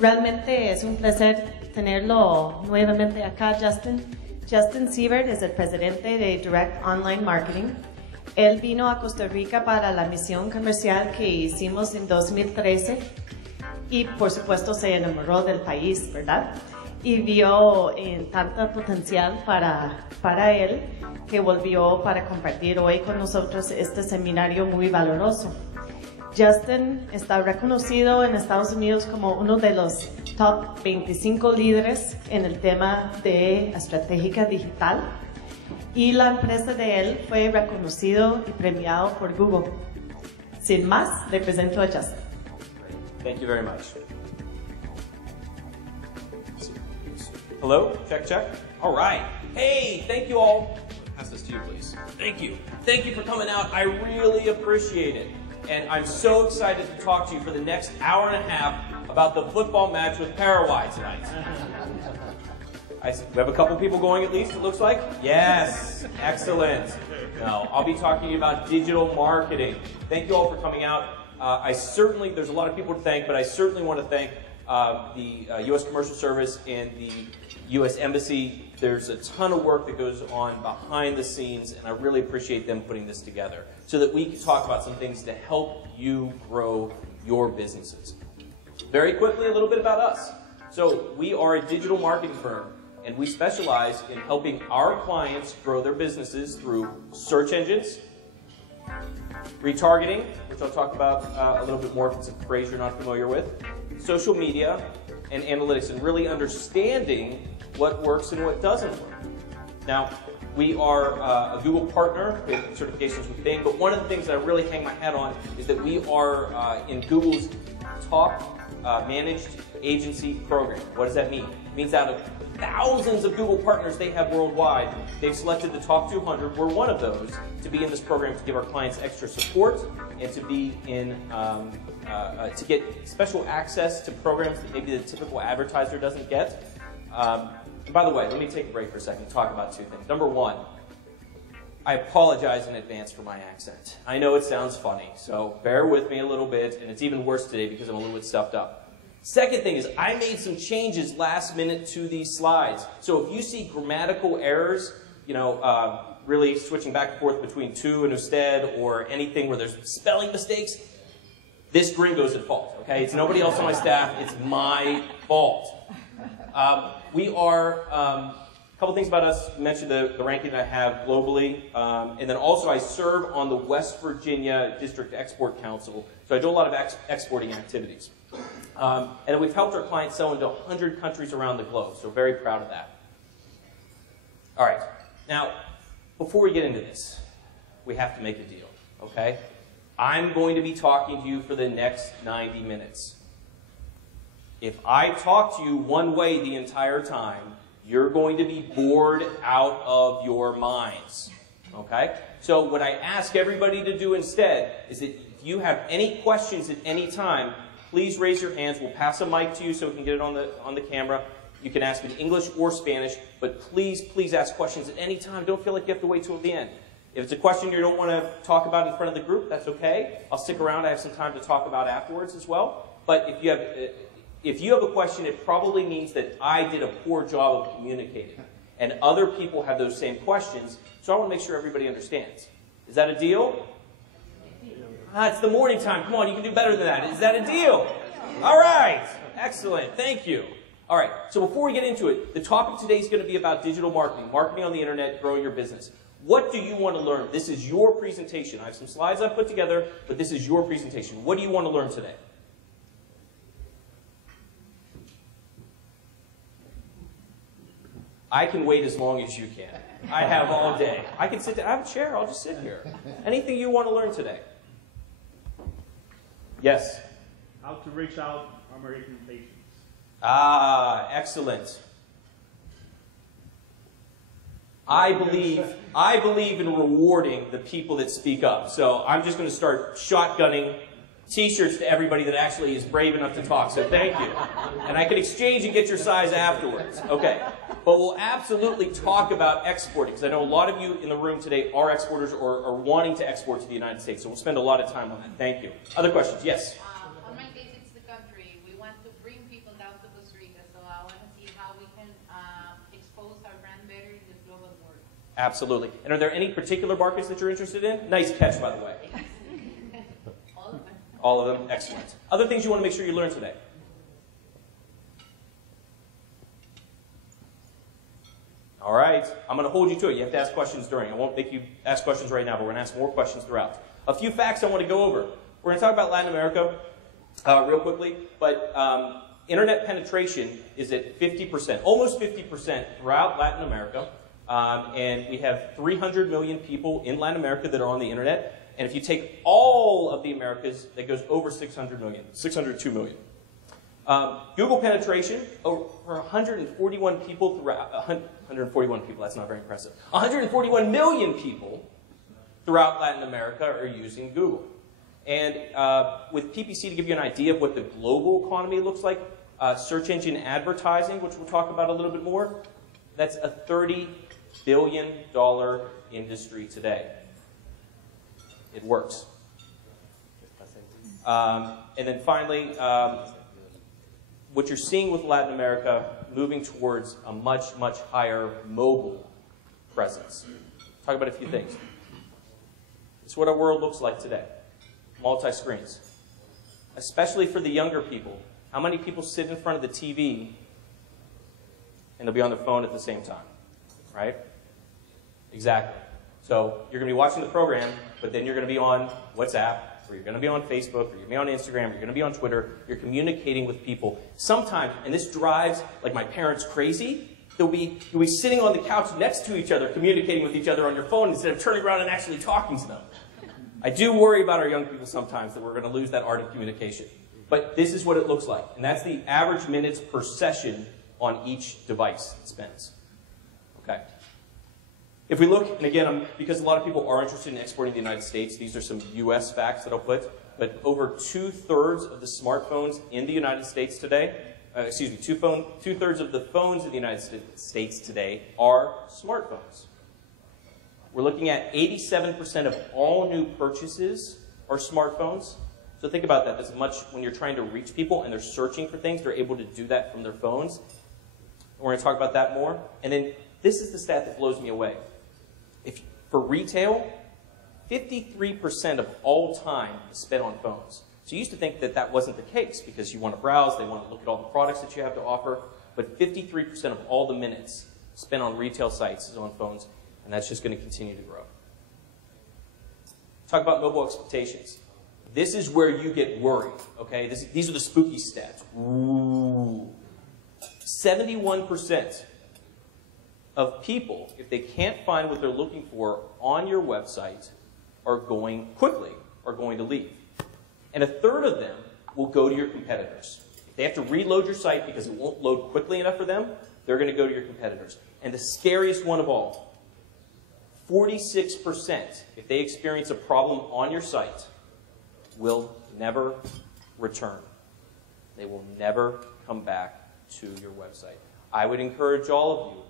Realmente es un placer tenerlo nuevamente acá, Justin. Justin Siebert es el presidente de Direct Online Marketing. Él vino a Costa Rica para la misión comercial que hicimos en 2013 y por supuesto se enamoró del país, ¿verdad? Y vio tanta potencial para él que volvió para compartir hoy con nosotros este seminario muy valoroso. Justin está reconocido en Estados Unidos como uno de los top 25 líderes en el tema de estrategia digital y la empresa de él fue reconocido y premiado por Google. Sin más, le presento a Justin. Thank you very much. Hello? Check, check. All right. Hey, thank you all. Pass this to you, please. Thank you. Thank you for coming out. I really appreciate it. And I'm so excited to talk to you for the next hour and a half about the football match with Paraguay tonight. We have a couple people going at least, it looks like. Yes, excellent. No, I'll be talking to you about digital marketing. Thank you all for coming out. There's a lot of people to thank, but I certainly want to thank the U.S. Commercial Service and the U.S. Embassy. There's a ton of work that goes on behind the scenes, and I really appreciate them putting this together so that we can talk about some things to help you grow your businesses. Very quickly, a little bit about us. So we are a digital marketing firm, and we specialize in helping our clients grow their businesses through search engines, retargeting, which I'll talk about a little bit more if it's a phrase you're not familiar with, social media, and analytics, and really understanding what works and what doesn't work. Now, we are a Google partner with certifications with Bing, but one of the things that I really hang my hat on is that we are in Google's top managed agency program. What does that mean? It means out of thousands of Google partners they have worldwide, they've selected the top 200. We're one of those to be in this program to give our clients extra support and to be in to get special access to programs that maybe the typical advertiser doesn't get. By the way, let me take a break for a second and talk about two things. Number one, I apologize in advance for my accent. I know it sounds funny, so bear with me a little bit, and it's even worse today because I'm a little bit stuffed up. Second thing is I made some changes last minute to these slides. So if you see grammatical errors, really switching back and forth between to and usted or anything where there's spelling mistakes, this gringo's at fault, okay? It's nobody else on my staff, it's my fault. We are, a couple things about us, you mentioned the ranking that I have globally, and then also I serve on the West Virginia District Export Council, so I do a lot of exporting activities. And we've helped our clients sell into 100 countries around the globe, so very proud of that. All right, now, before we get into this, we have to make a deal, okay? I'm going to be talking to you for the next 90 minutes. If I talk to you one way the entire time, you're going to be bored out of your minds, okay? So what I ask everybody to do instead is that if you have any questions at any time, please raise your hands. We'll pass a mic to you so we can get it on the camera. You can ask in English or Spanish, but please, please ask questions at any time. Don't feel like you have to wait till the end. If it's a question you don't want to talk about in front of the group, that's okay. I'll stick around. I have some time to talk about afterwards as well. But if you have a question, it probably means that I did a poor job of communicating. And other people have those same questions, so I want to make sure everybody understands. Is that a deal? It's the morning time. Come on, you can do better than that. Is that a deal? All right. Excellent. Thank you. All right. So before we get into it, the topic today is going to be about digital marketing, marketing on the internet, growing your business. What do you want to learn? This is your presentation. I have some slides I've put together, but this is your presentation. What do you want to learn today? I can wait as long as you can. I have all day. I can sit down. I have a chair. I'll just sit here. Anything you want to learn today? Yes? How to reach out American patients. Ah, excellent. I believe in rewarding the people that speak up. So I'm just going to start shotgunning T-shirts to everybody that actually is brave enough to talk. So thank you. And I can exchange and get your size afterwards. Okay. But we'll absolutely talk about exporting, because I know a lot of you in the room today are exporters or are wanting to export to the United States. So we'll spend a lot of time on that. Thank you. Other questions? Yes? On my case, it's the country. We want to bring people down to Costa Rica, so I want to see how we can expose our brand better in the global world. Absolutely. And are there any particular markets that you're interested in? Nice catch, by the way. All of them. All of them? Excellent. Other things you want to make sure you learn today? All right. I'm going to hold you to it. You have to ask questions during. I won't make you ask questions right now, but we're going to ask more questions throughout. A few facts I want to go over. We're going to talk about Latin America real quickly, but internet penetration is at 50%, almost 50% throughout Latin America. And we have 300 million people in Latin America that are on the internet. And if you take all of the Americas, that goes over 600 million, 602 million. Google penetration, over 141 people throughout, 141 people, that's not very impressive. 141 million people throughout Latin America are using Google. And with PPC, to give you an idea of what the global economy looks like, search engine advertising, which we'll talk about a little bit more, that's a $30 billion industry today. It works. And then finally, what you're seeing with Latin America moving towards a much, much higher mobile presence. Talk about a few things. It's what our world looks like today. Multi-screens. Especially for the younger people. How many people sit in front of the TV and they'll be on their phone at the same time? Right? Exactly. So you're going to be watching the program, but then you're going to be on WhatsApp, or you're going to be on Facebook, or you're going to be on Instagram, or you're going to be on Twitter. You're communicating with people. Sometimes, and this drives like my parents crazy, you'll be sitting on the couch next to each other, communicating with each other on your phone instead of turning around and actually talking to them. I do worry about our young people sometimes that we're going to lose that art of communication. But this is what it looks like. And that's the average minutes per session on each device it spends. Okay. If we look, and again, because a lot of people are interested in exporting to the United States, these are some U.S. facts that I'll put, but over 2/3 of the smartphones in the United States today, two-thirds of the phones in the United States today are smartphones. We're looking at 87% of all new purchases are smartphones. So think about that. That's much when you're trying to reach people and they're searching for things, they're able to do that from their phones. We're going to talk about that more. And then this is the stat that blows me away. For retail, 53% of all time is spent on phones. So you used to think that that wasn't the case because you want to browse, they want to look at all the products that you have to offer, but 53% of all the minutes spent on retail sites is on phones, and that's just going to continue to grow. Talk about mobile expectations. This is where you get worried, okay? These are the spooky stats. Ooh. 71% of people, if they can't find what they're looking for on your website, are going to leave. And 1/3 of them will go to your competitors. If they have to reload your site because it won't load quickly enough for them, they're going to go to your competitors. And the scariest one of all, 46%, if they experience a problem on your site, will never return. They will never come back to your website. I would encourage all of you,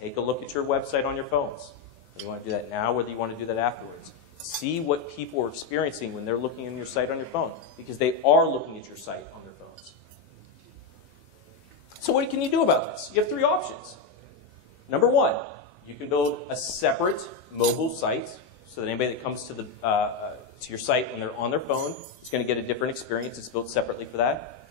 take a look at your website on your phones. Whether you want to do that now, whether you want to do that afterwards. See what people are experiencing when they're looking at your site on your phone, because they are looking at your site on their phones. So what can you do about this? You have 3 options. Number 1, you can build a separate mobile site so that anybody that comes to your site when they're on their phone is going to get a different experience. It's built separately for that.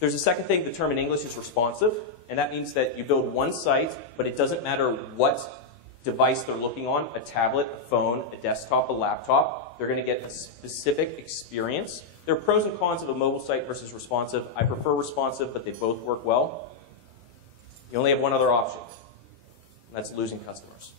There's a second thing, the term in English is responsive, and that means that you build one site, but it doesn't matter what device they're looking on, a tablet, a phone, a desktop, a laptop, they're going to get a specific experience. There are pros and cons of a mobile site versus responsive. I prefer responsive, but they both work well. You only have one other option, and that's losing customers.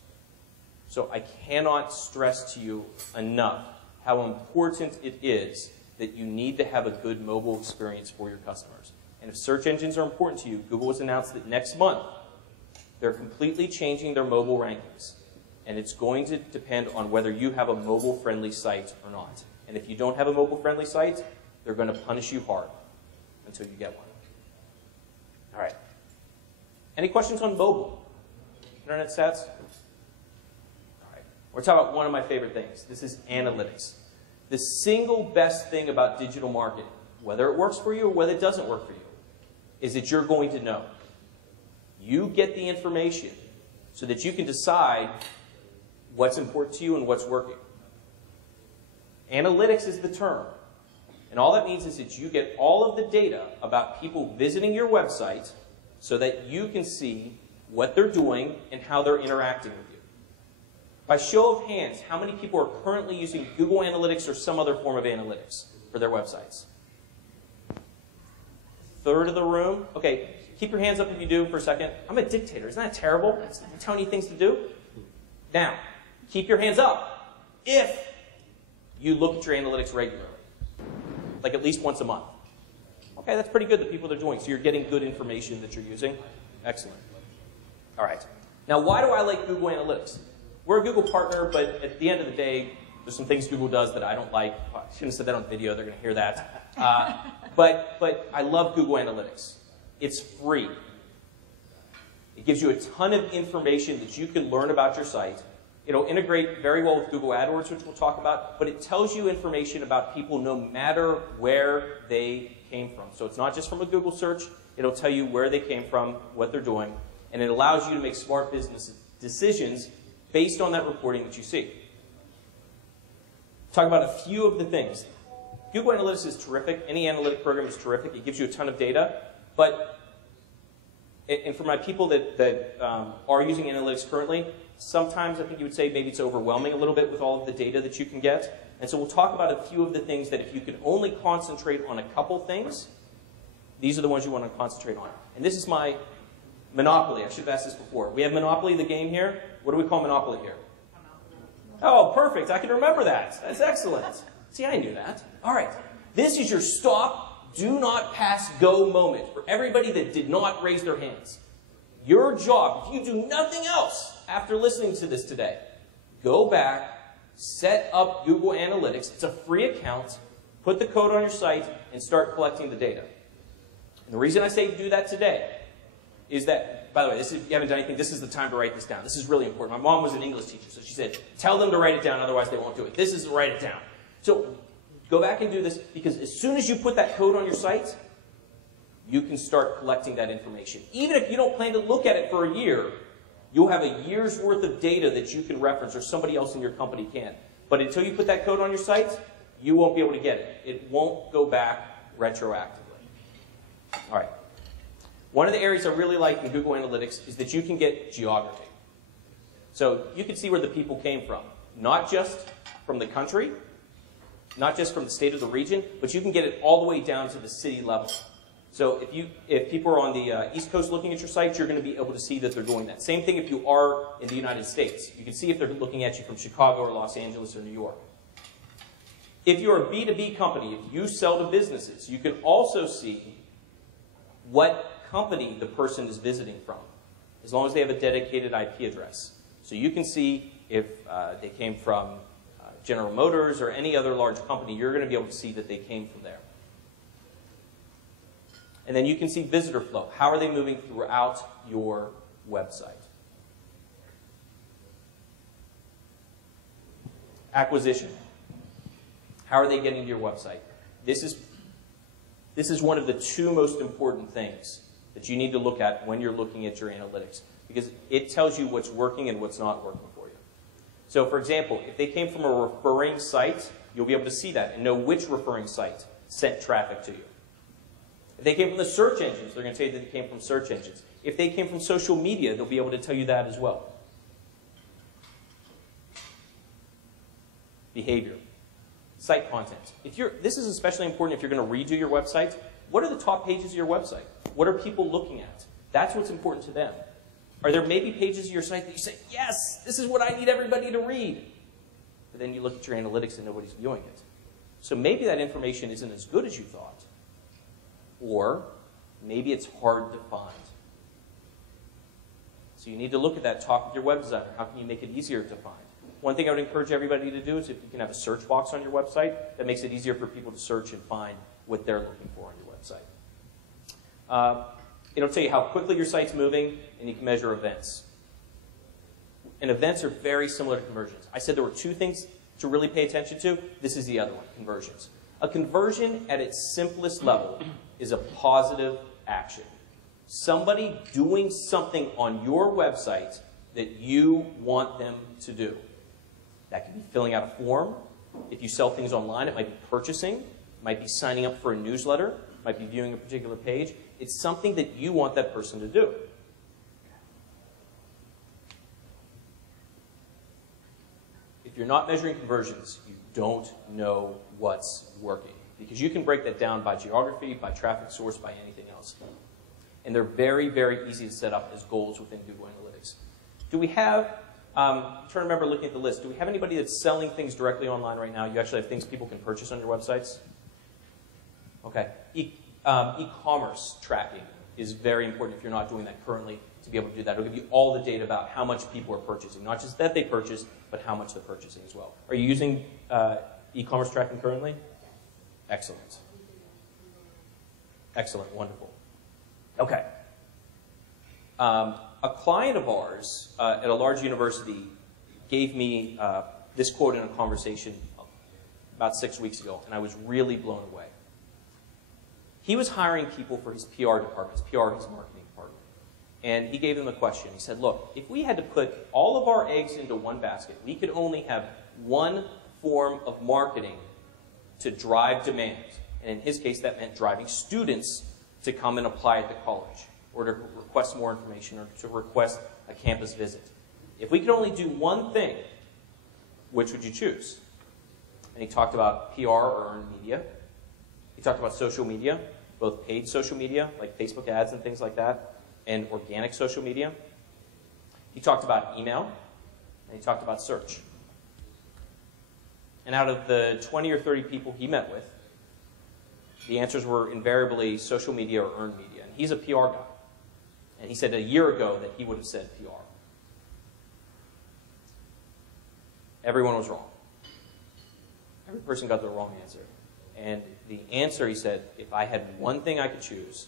So I cannot stress to you enough how important it is that you need to have a good mobile experience for your customers. And if search engines are important to you, Google has announced that next month they're completely changing their mobile rankings. And it's going to depend on whether you have a mobile-friendly site or not. And if you don't have a mobile-friendly site, they're going to punish you hard until you get one. All right. Any questions on mobile? Internet stats? All right. We're talking about one of my favorite things. This is analytics. The single best thing about digital marketing, whether it works for you or whether it doesn't work for you, is that you're going to know. You get the information so that you can decide what's important to you and what's working. Analytics is the term. And all that means is that you get all of the data about people visiting your website so that you can see what they're doing and how they're interacting with you. By show of hands, how many people are currently using Google Analytics or some other form of analytics for their websites? Third of the room. Okay, keep your hands up if you do for a second. I'm a dictator. Isn't that terrible? I'm telling you things to do. Now, keep your hands up if you look at your analytics regularly, like at least once a month. Okay, that's pretty good, the people they're doing. So you're getting good information that you're using. Excellent. All right. Now, why do I like Google Analytics? We're a Google partner, but at the end of the day, there's some things Google does that I don't like. I shouldn't have said that on video. They're going to hear that. But I love Google Analytics. It's free. It gives you a ton of information that you can learn about your site. It'll integrate very well with Google AdWords, which we'll talk about, but it tells you information about people no matter where they came from. So it's not just from a Google search. It'll tell you where they came from, what they're doing, and it allows you to make smart business decisions based on that reporting that you see. Talk about a few of the things. Google Analytics is terrific. Any analytic program is terrific. It gives you a ton of data, but and for my people that are using analytics currently, sometimes I think you would say maybe it's overwhelming a little bit with all of the data that you can get. And so we'll talk about a few of the things that if you can only concentrate on a couple things, these are the ones you want to concentrate on. And this is my Monopoly. I should have asked this before. We have Monopoly, the game here. What do we call Monopoly here? Oh, perfect. I can remember that. That's excellent. See, I knew that. All right. This is your stop, do not pass, go moment for everybody that did not raise their hands. Your job, if you do nothing else after listening to this today, go back, set up Google Analytics. It's a free account. Put the code on your site and start collecting the data. And the reason I say do that today is that, by the way, if you haven't done anything, this is the time to write this down. This is really important. My mom was an English teacher, so she said, tell them to write it down, otherwise they won't do it. This is to write it down. So go back and do this, because as soon as you put that code on your site, you can start collecting that information. Even if you don't plan to look at it for a year, you'll have a year's worth of data that you can reference, or somebody else in your company can. But until you put that code on your site, you won't be able to get it. It won't go back retroactively. All right. One of the areas I really like in Google Analytics is that you can get geography. So you can see where the people came from. Not just from the country, not just from the state or the region, but you can get it all the way down to the city level. So if people are on the East Coast looking at your site, you're going to be able to see that they're doing that. Same thing if you are in the United States. You can see if they're looking at you from Chicago or Los Angeles or New York. If you're a B2B company, if you sell to businesses, you can also see what company the person is visiting from, as long as they have a dedicated IP address. So you can see if they came from General Motors or any other large company, you're going to be able to see that they came from there. And then you can see visitor flow. How are they moving throughout your website? Acquisition. How are they getting to your website? This is one of the two most important things that you need to look at when you're looking at your analytics, because it tells you what's working and what's not working for you. So, for example, if they came from a referring site, you'll be able to see that and know which referring site sent traffic to you. If they came from the search engines, they're going to tell you that they came from search engines. If they came from social media, they'll be able to tell you that as well. Behavior. Site content. This is especially important if you're going to redo your website. What are the top pages of your website? What are people looking at? That's what's important to them. Are there maybe pages of your site that you say, yes, this is what I need everybody to read? But then you look at your analytics and nobody's viewing it. So maybe that information isn't as good as you thought, or maybe it's hard to find. So you need to look at that, talk with your web designer. How can you make it easier to find? One thing I would encourage everybody to do is if you can have a search box on your website, that makes it easier for people to search and find what they're looking for on your website. It'll tell you how quickly your site's moving, and you can measure events. And events are very similar to conversions. I said there were two things to really pay attention to. This is the other one, conversions. A conversion at its simplest level is a positive action. Somebody doing something on your website that you want them to do. That could be filling out a form. If you sell things online, it might be purchasing. It might be signing up for a newsletter. It might be viewing a particular page. It's something that you want that person to do. If you're not measuring conversions, you don't know what's working. Because you can break that down by geography, by traffic source, by anything else. And they're very, very easy to set up as goals within Google Analytics. Do we have, I'm trying to remember looking at the list, do we have anybody that's selling things directly online right now? You actually have things people can purchase on your websites? Okay. E-commerce tracking is very important if you're not doing that currently to be able to do that. It'll give you all the data about how much people are purchasing. Not just that they purchase, but how much they're purchasing as well. Are you using e-commerce tracking currently? Excellent. Excellent. Wonderful. Okay. A client of ours at a large university gave me this quote in a conversation about 6 weeks ago, and I was really blown away. He was hiring people for his PR department, his PR, his marketing department. And he gave them a question. He said, look, if we had to put all of our eggs into one basket, we could only have one form of marketing to drive demand. And in his case, that meant driving students to come and apply at the college, or to request more information, or to request a campus visit. If we could only do one thing, which would you choose? And he talked about PR or earned media. He talked about social media, both paid social media, like Facebook ads and things like that, and organic social media. He talked about email, and he talked about search. And out of the 20 or 30 people he met with, the answers were invariably social media or earned media. And he's a PR guy. And he said a year ago that he would have said PR. Everyone was wrong. Every person got the wrong answer. And the answer, he said, if I had one thing I could choose,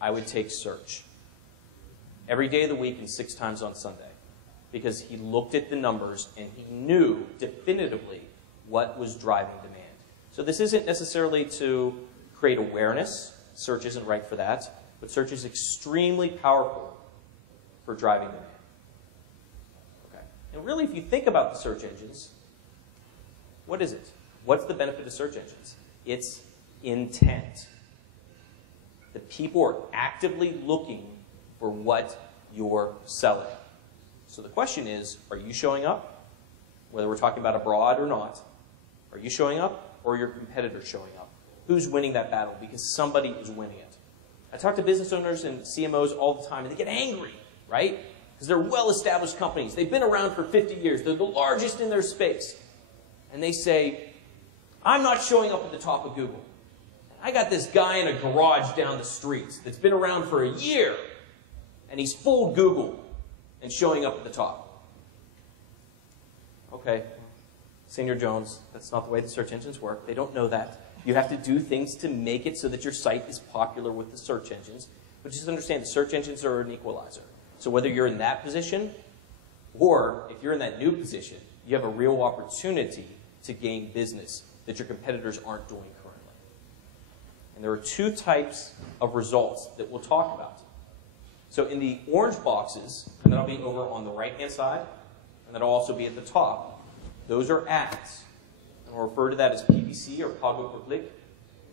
I would take search. Every day of the week and 6 times on Sunday. Because he looked at the numbers and he knew definitively what was driving demand. So this isn't necessarily to create awareness. Search isn't right for that. But search is extremely powerful for driving demand. Okay. And really, if you think about the search engines, what is it? What's the benefit of search engines? It's intent. The people are actively looking for what you're selling. So the question is, are you showing up? Whether we're talking about abroad or not, are you showing up or are your competitors showing up? Who's winning that battle? Because somebody is winning it. I talk to business owners and CMOs all the time, and they get angry, right? Because they're well-established companies. They've been around for 50 years. They're the largest in their space. And they say, I'm not showing up at the top of Google. I got this guy in a garage down the street that's been around for a year, and he's full Google and showing up at the top. Okay, Senior Jones, that's not the way the search engines work. They don't know that. You have to do things to make it so that your site is popular with the search engines. But just understand, the search engines are an equalizer. So whether you're in that position, or if you're in that new position, you have a real opportunity to gain business that your competitors aren't doing currently. And there are 2 types of results that we'll talk about. So in the orange boxes, and that'll be over on the right-hand side, and that'll also be at the top, those are ads. And we'll refer to that as PPC or Pago per click.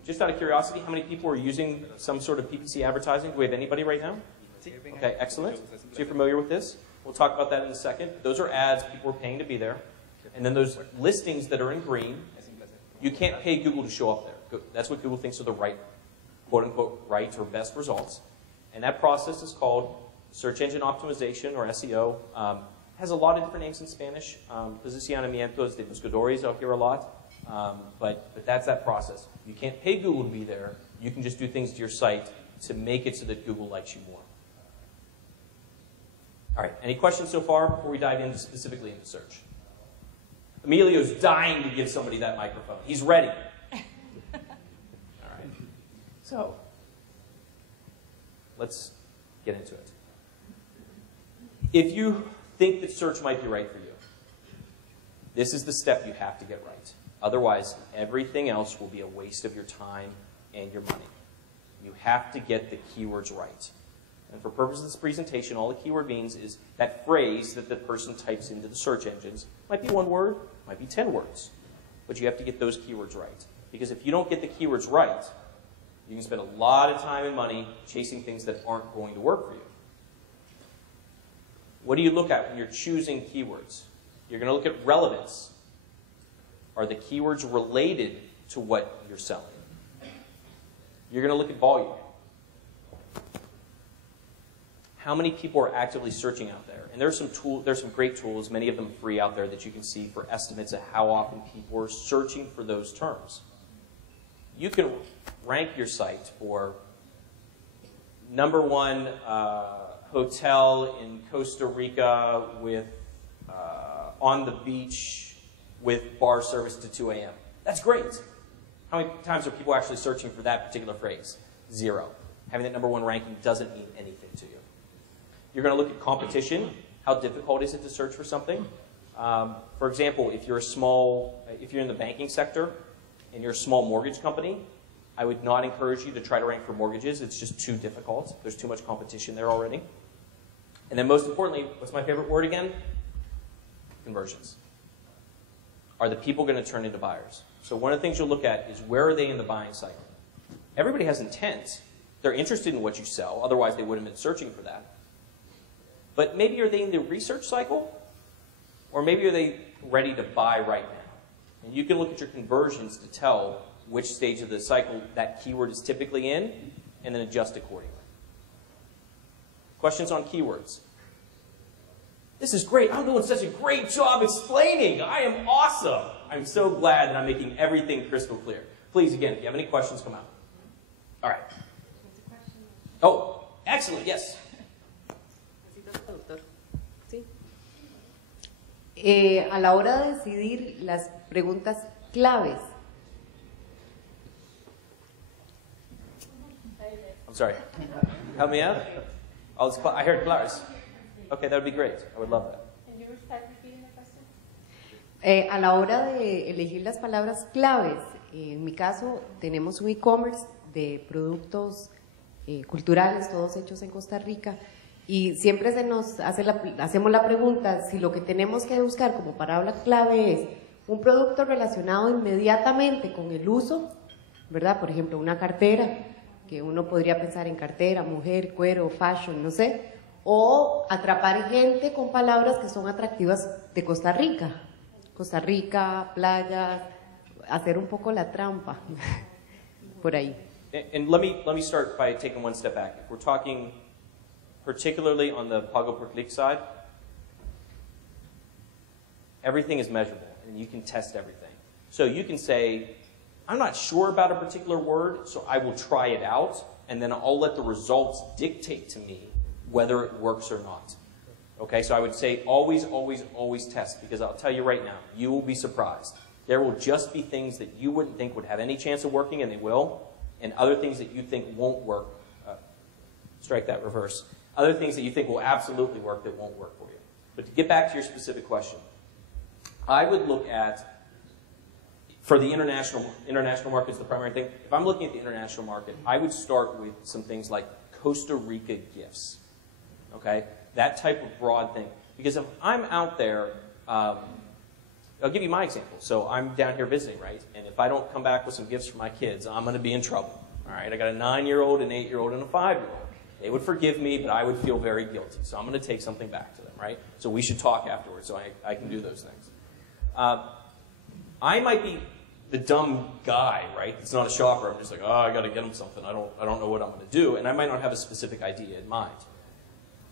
Just out of curiosity, how many people are using some sort of PPC advertising? Do we have anybody right now? Okay, excellent. So you're familiar with this? We'll talk about that in a second. Those are ads. People are paying to be there. And then those listings that are in green, you can't pay Google to show up there. That's what Google thinks are the right, quote-unquote, right or best results. And that process is called search engine optimization, or SEO. Has a lot of different names in Spanish. Posicionamientos de buscadores, I'll hear a lot. But that's that process. You can't pay Google to be there. You can just do things to your site to make it so that Google likes you more. All right, any questions so far before we dive into specifically into search? Emilio's dying to give somebody that microphone. He's ready. All right. So, let's get into it. If you think that search might be right for you, this is the step you have to get right. Otherwise, everything else will be a waste of your time and your money. You have to get the keywords right. And for purposes of this presentation, all the keyword means is that phrase that the person types into the search engines. Might be 1 word, might be 10 words. But you have to get those keywords right. Because if you don't get the keywords right, you can spend a lot of time and money chasing things that aren't going to work for you. What do you look at when you're choosing keywords? You're going to look at relevance. Are the keywords related to what you're selling? You're going to look at volume. How many people are actively searching out there? And there's some great tools, many of them free out there that you can see for estimates of how often people are searching for those terms. You can rank your site for #1 hotel in Costa Rica with on the beach with bar service to 2 a.m. That's great. How many times are people actually searching for that particular phrase? 0. Having that #1 ranking doesn't mean anything to you. You're going to look at competition. How difficult is it to search for something? For example, if you're in the banking sector and you're a small mortgage company, I would not encourage you to try to rank for mortgages. It's just too difficult. There's too much competition there already. And then most importantly, what's my favorite word again? Conversions. Are the people going to turn into buyers? So one of the things you'll look at is where are they in the buying cycle? Everybody has intent. They're interested in what you sell. Otherwise, they would have been searching for that. But maybe are they in the research cycle? Or maybe are they ready to buy right now? And you can look at your conversions to tell which stage of the cycle that keyword is typically in, and then adjust accordingly. Questions on keywords? This is great. I'm doing such a great job explaining. I am awesome. I'm so glad that I'm making everything crystal clear. Please, again, if you have any questions, come out. All right. Oh, excellent. Yes. A la hora de decidir las preguntas claves. I'm sorry. Help me out. I heard claves. Okay, that would be great. I would love that. Can you start repeating the question? A la hora de elegir las palabras claves, en mi caso tenemos un e-commerce de productos culturales, todos hechos en Costa Rica, y siempre hacemos la pregunta si lo que tenemos que buscar como palabra clave es un producto relacionado inmediatamente con el uso, ¿verdad? Por ejemplo, una cartera, que uno podría pensar en cartera, mujer, cuero, fashion, no sé, o atrapar gente con palabras que son atractivas de Costa Rica. Costa Rica, playas, hacer un poco la trampa, por ahí. And let me start by taking one step back. If we're talking particularly on the Pago per click side, everything is measurable, and you can test everything. So you can say, I'm not sure about a particular word, so I will try it out, and then I'll let the results dictate to me whether it works or not. Okay, so I would say always, always, always test, because I'll tell you right now, you will be surprised. There will just be things that you wouldn't think would have any chance of working, and they will, and other things that you think won't work. Strike that reverse. Other things that you think will absolutely work that won't work for you. But to get back to your specific question, I would look at, for the international market's the primary thing. If I'm looking at the international market, I would start with some things like Costa Rica gifts. Okay? That type of broad thing. Because if I'm out there, I'll give you my example. So I'm down here visiting, right? And if I don't come back with some gifts for my kids, I'm going to be in trouble. All right? I got a 9-year-old, an 8-year-old, and a 5-year-old. They would forgive me, but I would feel very guilty. So I'm going to take something back to them, right? So we should talk afterwards so I can do those things. I might be the dumb guy, right? It's not a shopper. I'm just like, oh, I got to get them something. I don't know what I'm going to do. And I might not have a specific idea in mind.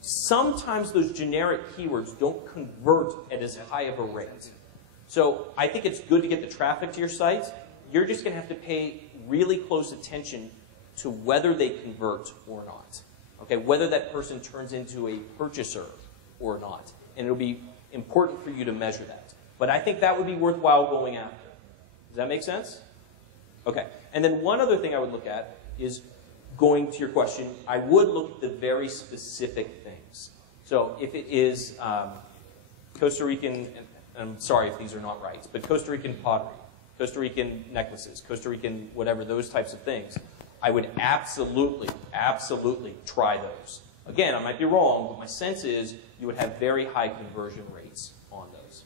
Sometimes those generic keywords don't convert at as high of a rate. So I think it's good to get the traffic to your sites. You're just going to have to pay really close attention to whether they convert or not. Okay, whether that person turns into a purchaser or not. And it'll be important for you to measure that. But I think that would be worthwhile going after. Does that make sense? Okay. And then one other thing I would look at is, going to your question, I would look at the very specific things. So if it is Costa Rican, I'm sorry if these are not right, but Costa Rican pottery, Costa Rican necklaces, Costa Rican whatever, those types of things, I would absolutely, absolutely try those. Again, I might be wrong, but my sense is you would have very high conversion rates on those.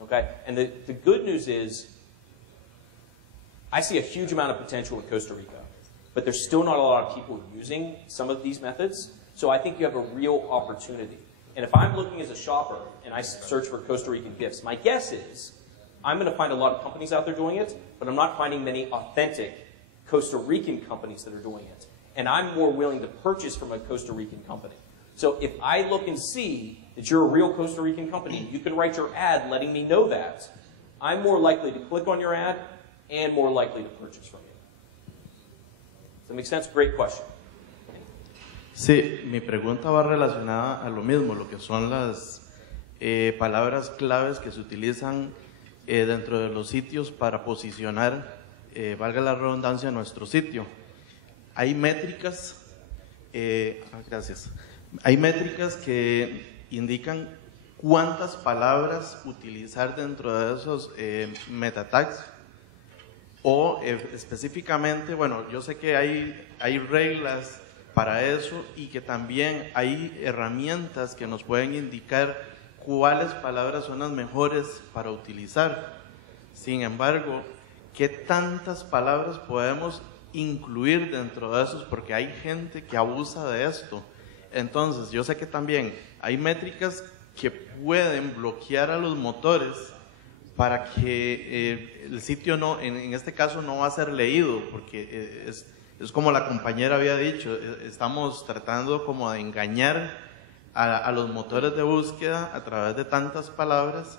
Okay? And the good news is, I see a huge amount of potential in Costa Rica, but there's still not a lot of people using some of these methods, so I think you have a real opportunity. And if I'm looking as a shopper and I search for Costa Rican gifts, my guess is I'm going to find a lot of companies out there doing it, but I'm not finding many authentic Costa Rican companies that are doing it. And I'm more willing to purchase from a Costa Rican company. So if I look and see that you're a real Costa Rican company, you can write your ad letting me know that, I'm more likely to click on your ad and more likely to purchase from you. Does that make sense? Great question. Sí, mi pregunta va relacionada a lo mismo, lo que son las palabras claves que se utilizan dentro de los sitios para posicionar, valga la redundancia, nuestro sitio. Hay métricas, gracias. Hay métricas que indican cuántas palabras utilizar dentro de esos meta-tags. O específicamente, bueno, yo sé que hay reglas para eso y que también hay herramientas que nos pueden indicar cuáles palabras son las mejores para utilizar. Sin embargo, ¿qué tantas palabras podemos incluir dentro de esos? Porque hay gente que abusa de esto. Entonces, yo sé que también hay métricas que pueden bloquear a los motores para que el sitio no, en este caso no va a ser leído, porque es como la compañera había dicho, estamos tratando como de engañar a los motores de búsqueda a través de tantas palabras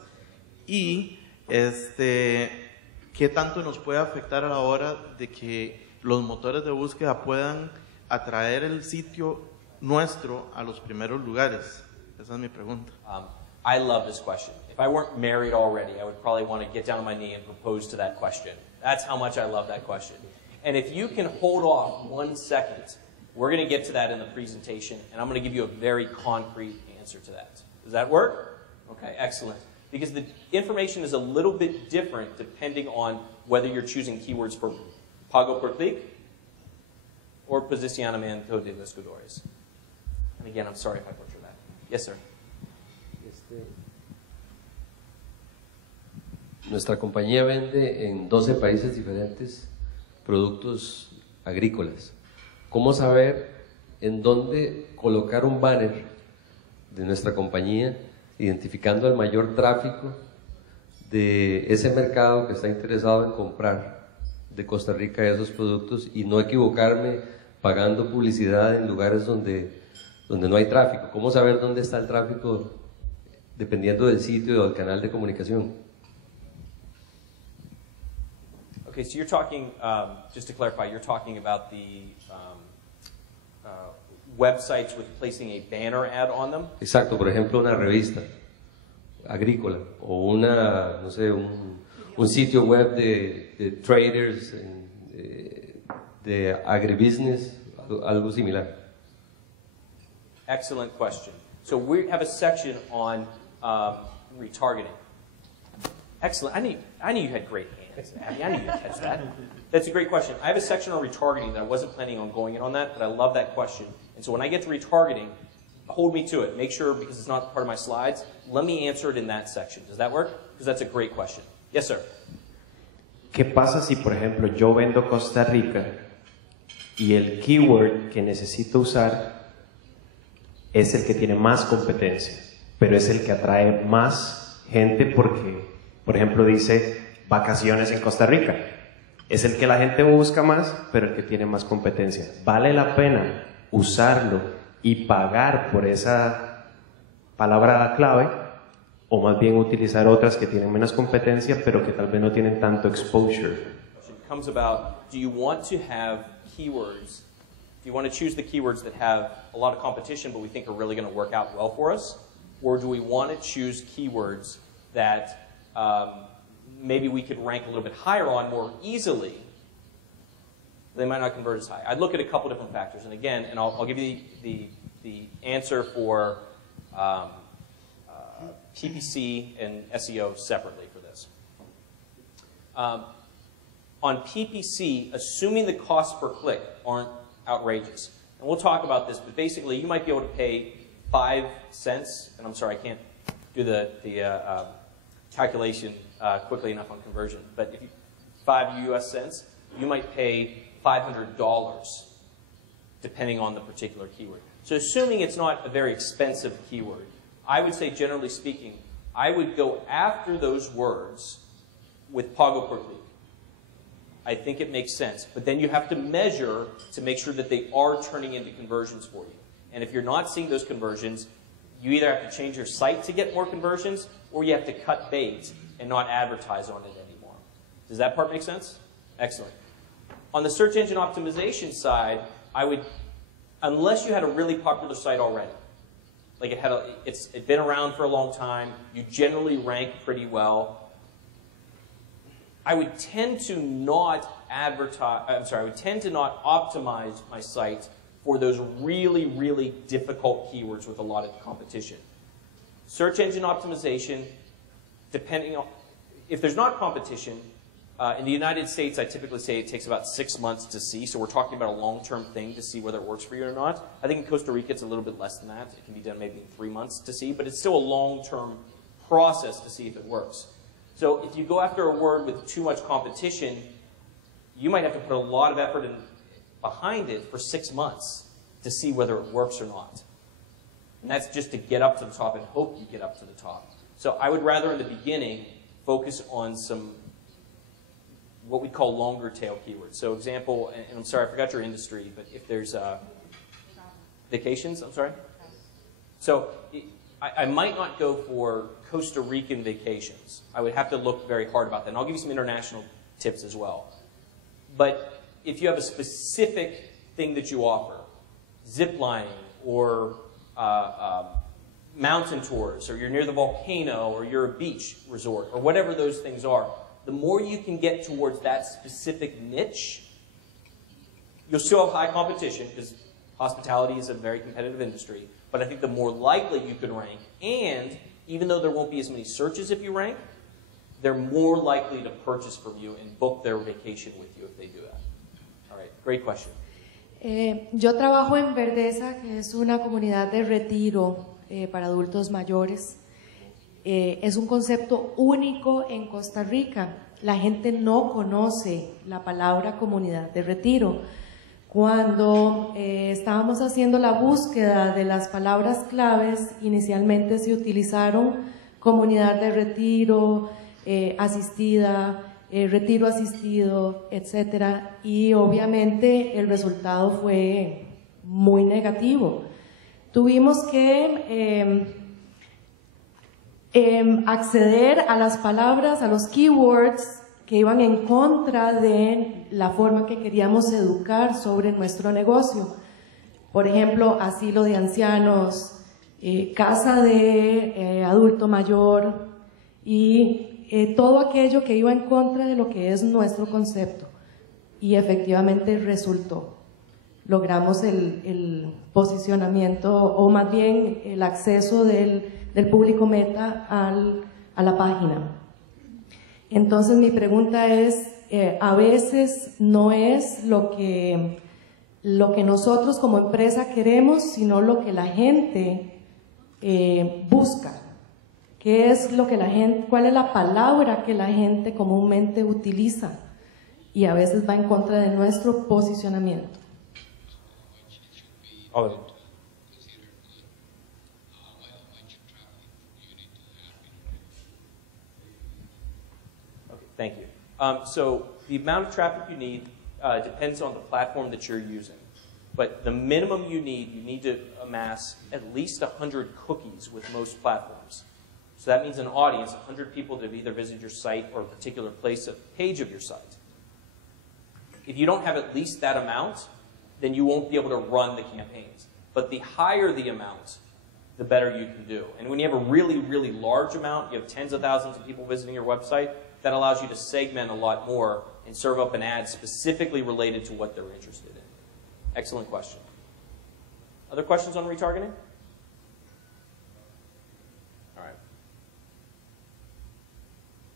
y qué tanto nos puede afectar a la hora de que los motores de búsqueda puedan atraer el sitio nuestro a los primeros lugares. Esa es mi pregunta. I love this question. If I weren't married already, I would probably want to get down on my knee and propose to that question. That's how much I love that question. And if you can hold off 1 second, we're going to get to that in the presentation, and I'm going to give you a very concrete answer to that. Does that work? Okay, excellent. Because the information is a little bit different depending on whether you're choosing keywords for pago por clic or posicionamiento de buscadores. And again, I'm sorry if I butchered that. Yes, sir. Nuestra compañía vende en 12 países diferentes productos agrícolas. ¿Cómo saber en dónde colocar un banner de nuestra compañía, identificando el mayor tráfico de ese mercado que está interesado en comprar de Costa Rica esos productos y no equivocarme pagando publicidad en lugares donde no hay tráfico? ¿Cómo saber dónde está el tráfico dependiendo del sitio o del canal de comunicación? Okay, so you're talking, just to clarify, you're talking about the websites with placing a banner ad on them? Exacto, por ejemplo, una revista agrícola o una, no sé, un sitio web de traders, de agribusiness, algo similar. Excellent question. So we have a section on retargeting. Excellent. I knew you had great hands. I knew you'd catch that. That's a great question. I have a section on retargeting that I wasn't planning on going in on that, but I love that question. And so when I get to retargeting, hold me to it. Make sure, because it's not part of my slides, let me answer it in that section. Does that work? Because that's a great question. Yes, sir. ¿Qué pasa si, por ejemplo, yo vendo Costa Rica y el keyword que necesito usar es el que tiene más competencia, pero es el que atrae más gente porque, por ejemplo, dice vacaciones en Costa Rica? Es el que la gente busca más, pero el que tiene más competencia. ¿Vale la pena usarlo y pagar por esa palabra clave o más bien utilizar otras que tienen menos competencia pero que tal vez no tienen tanto exposure? It comes about, do you want to have keywords? Do you want to choose the keywords that have a lot of competition but we think are really going to work out well for us? Or do we want to choose keywords that maybe we could rank a little bit higher on more easily? They might not convert as high. I'd look at a couple different factors. And again, and I'll give you the answer for PPC and SEO separately for this. On PPC, assuming the costs per click aren't outrageous, and we'll talk about this, but basically you might be able to pay 5 cents, and I'm sorry, I can't do the calculation quickly enough on conversion, but if you, 5 US cents, you might pay $500 depending on the particular keyword. So assuming it's not a very expensive keyword, I would say, generally speaking, I would go after those words with Pago per click. I think it makes sense. But then you have to measure to make sure that they are turning into conversions for you. And if you're not seeing those conversions, you either have to change your site to get more conversions, or you have to cut bait and not advertise on it anymore. Does that part make sense? Excellent. On the search engine optimization side, I would, unless you had a really popular site already, like it's been around for a long time, you generally rank pretty well, I would tend to not optimize my site for those really, really difficult keywords with a lot of competition. Search engine optimization, depending on, if there's not competition, in the United States, I typically say it takes about 6 months to see, so we're talking about a long-term thing to see whether it works for you or not. I think in Costa Rica it's a little bit less than that. It can be done maybe in 3 months to see, but it's still a long-term process to see if it works. So if you go after a word with too much competition, you might have to put a lot of effort behind it for 6 months to see whether it works or not. And that's just to get up to the top and hope you get up to the top. So I would rather in the beginning focus on some what we call longer tail keywords. So example, and I'm sorry, I forgot your industry, but if there's vacations, I'm sorry? So I might not go for Costa Rican vacations. I would have to look very hard about that. And I'll give you some international tips as well. But if you have a specific thing that you offer, zip lining or mountain tours, or you're near the volcano, or you're a beach resort, or whatever those things are, the more you can get towards that specific niche, you'll still have high competition because hospitality is a very competitive industry, but I think the more likely you can rank, and even though there won't be as many searches if you rank, they're more likely to purchase from you and book their vacation with you if they do that. All right, great question. Yo trabajo en Verdeza, que es una comunidad de retiro para adultos mayores. Es un concepto único en Costa Rica. La gente no conoce la palabra comunidad de retiro. Cuando estábamos haciendo la búsqueda de las palabras claves, inicialmente se utilizaron comunidad de retiro, asistida, retiro asistido, etcétera, y obviamente el resultado fue muy negativo. Tuvimos que acceder a las palabras, a los keywords que iban en contra de la forma que queríamos educar sobre nuestro negocio. Por ejemplo, asilo de ancianos, casa de adulto mayor y todo aquello que iba en contra de lo que es nuestro concepto. Y efectivamente resultó. Logramos el posicionamiento, o más bien el acceso del público meta a la página. Entonces mi pregunta es, a veces no es lo que nosotros como empresa queremos, sino lo que la gente busca. ¿Qué es lo que la gente, cuál es la palabra que la gente comúnmente utiliza? Y a veces va en contra de nuestro posicionamiento. Okay, thank you. So the amount of traffic you need depends on the platform that you're using. But the minimum you need to amass at least 100 cookies with most platforms. So that means an audience, 100 people that have either visited your site or a particular page of your site. If you don't have at least that amount, then you won't be able to run the campaigns. But the higher the amount, the better you can do. And when you have a really, really large amount, you have tens of thousands of people visiting your website, that allows you to segment a lot more and serve up an ad specifically related to what they're interested in. Excellent question. Other questions on retargeting? All right.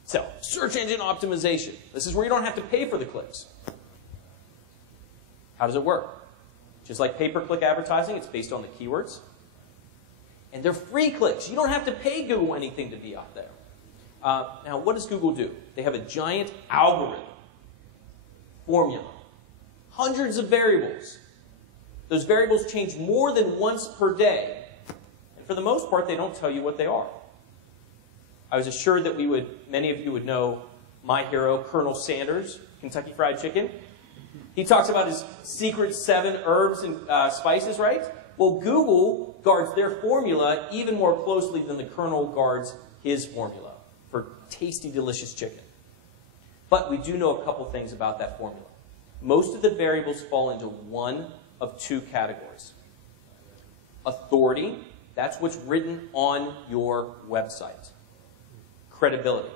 So, search engine optimization. This is where you don't have to pay for the clicks. How does it work? Just like pay-per-click advertising, it's based on the keywords. And they're free clicks. You don't have to pay Google anything to be out there. Now, what does Google do? They have a giant algorithm, formula, hundreds of variables. Those variables change more than once per day. And for the most part, they don't tell you what they are. I was assured that many of you would know my hero, Colonel Sanders, Kentucky Fried Chicken. He talks about his secret 7 herbs and spices, right? Well, Google guards their formula even more closely than the Colonel guards his formula for tasty, delicious chicken. But we do know a couple things about that formula. Most of the variables fall into one of 2 categories. Authority, that's what's written on your website. Credibility.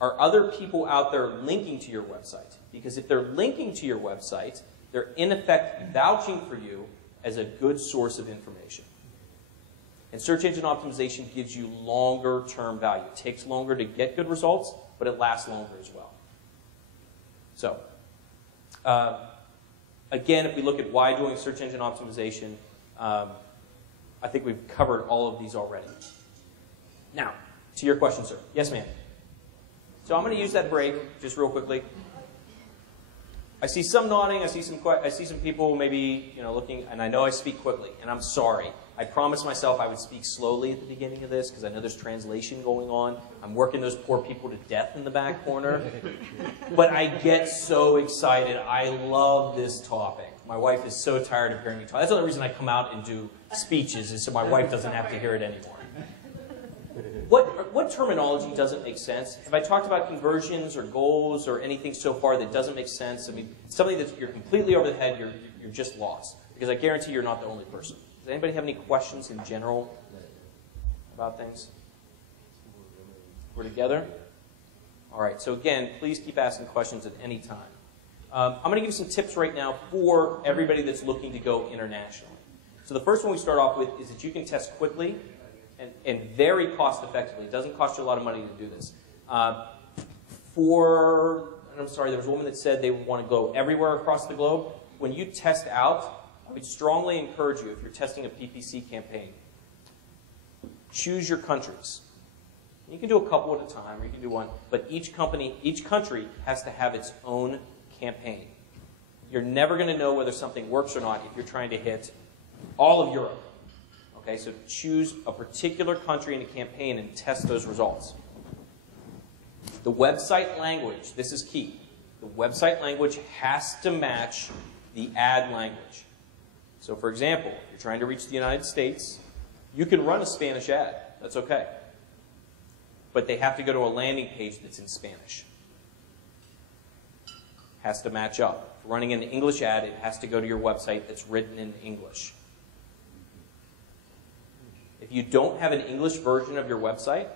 Are other people out there linking to your website? Because if they're linking to your website, they're in effect vouching for you as a good source of information. And search engine optimization gives you longer term value. It takes longer to get good results, but it lasts longer as well. So, again, if we look at why doing search engine optimization, I think we've covered all of these already. Now, to your question, sir. Yes, ma'am. So I'm going to use that break just real quickly. I see some nodding. I see some people maybe looking, and I know I speak quickly, and I'm sorry. I promised myself I would speak slowly at the beginning of this because I know there's translation going on. I'm working those poor people to death in the back corner. But I get so excited. I love this topic. My wife is so tired of hearing me talk. That's the only reason I come out and do speeches is so my wife doesn't have to hear it anymore. What terminology doesn't make sense? Have I talked about conversions or goals or anything so far that doesn't make sense? I mean, something that you're completely over the head, you're just lost. Because I guarantee you're not the only person. Does anybody have any questions in general about things? We're together? All right, so again, please keep asking questions at any time. I'm going to give you some tips right now for everybody that's looking to go internationally. So the first one we start off with is that you can test quickly and very cost effectively. It doesn't cost you a lot of money to do this. And I'm sorry, there was a woman that said they want to go everywhere across the globe. When you test out, I would strongly encourage you, if you're testing a PPC campaign, choose your countries. You can do a couple at a time, or you can do one, but each country has to have its own campaign. You're never going to know whether something works or not if you're trying to hit all of Europe. Okay, so choose a particular country in a campaign and test those results. The website language, this is key. The website language has to match the ad language. So for example, if you're trying to reach the United States, you can run a Spanish ad. That's okay. But they have to go to a landing page that's in Spanish. Has to match up. If running an English ad, it has to go to your website that's written in English. If you don't have an English version of your website,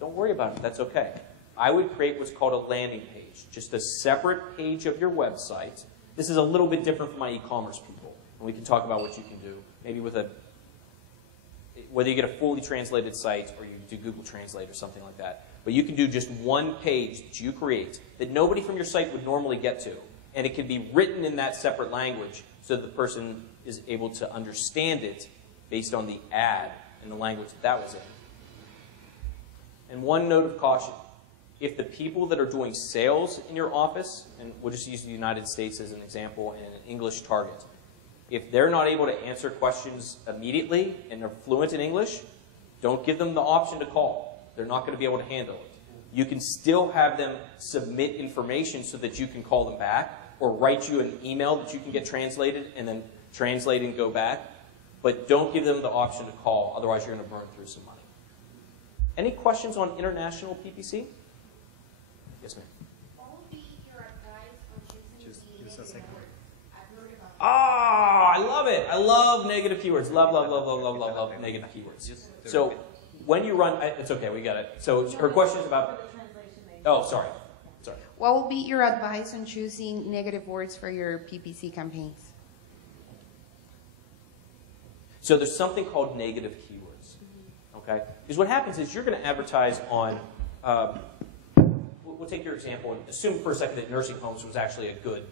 don't worry about it. That's okay. I would create what's called a landing page, just a separate page of your website. This is a little bit different from my e-commerce people, and we can talk about what you can do. Maybe with whether you get a fully translated site or you do Google Translate or something like that. But you can do just one page that you create that nobody from your site would normally get to, and it can be written in that separate language so that the person is able to understand it based on the ad and the language that was in. And one note of caution. If the people that are doing sales in your office, and we'll just use the United States as an example and an English target, if they're not able to answer questions immediately and they're fluent in English, don't give them the option to call. They're not going to be able to handle it. You can still have them submit information so that you can call them back or write you an email that you can get translated and then translate and go back. But don't give them the option to call, otherwise you're going to burn through some money. Any questions on international PPC? Yes, ma'am. What would be your advice on choosing Just a second. Ah, I love it. I love negative keywords. Love negative keywords. So when you run, it's okay, we got it. So her question is about, oh, sorry. What would be your advice on choosing negative words for your PPC campaigns? So there's something called negative keywords, okay? Because what happens is you're going to advertise on, we'll take your example and assume for a second that nursing homes was actually a good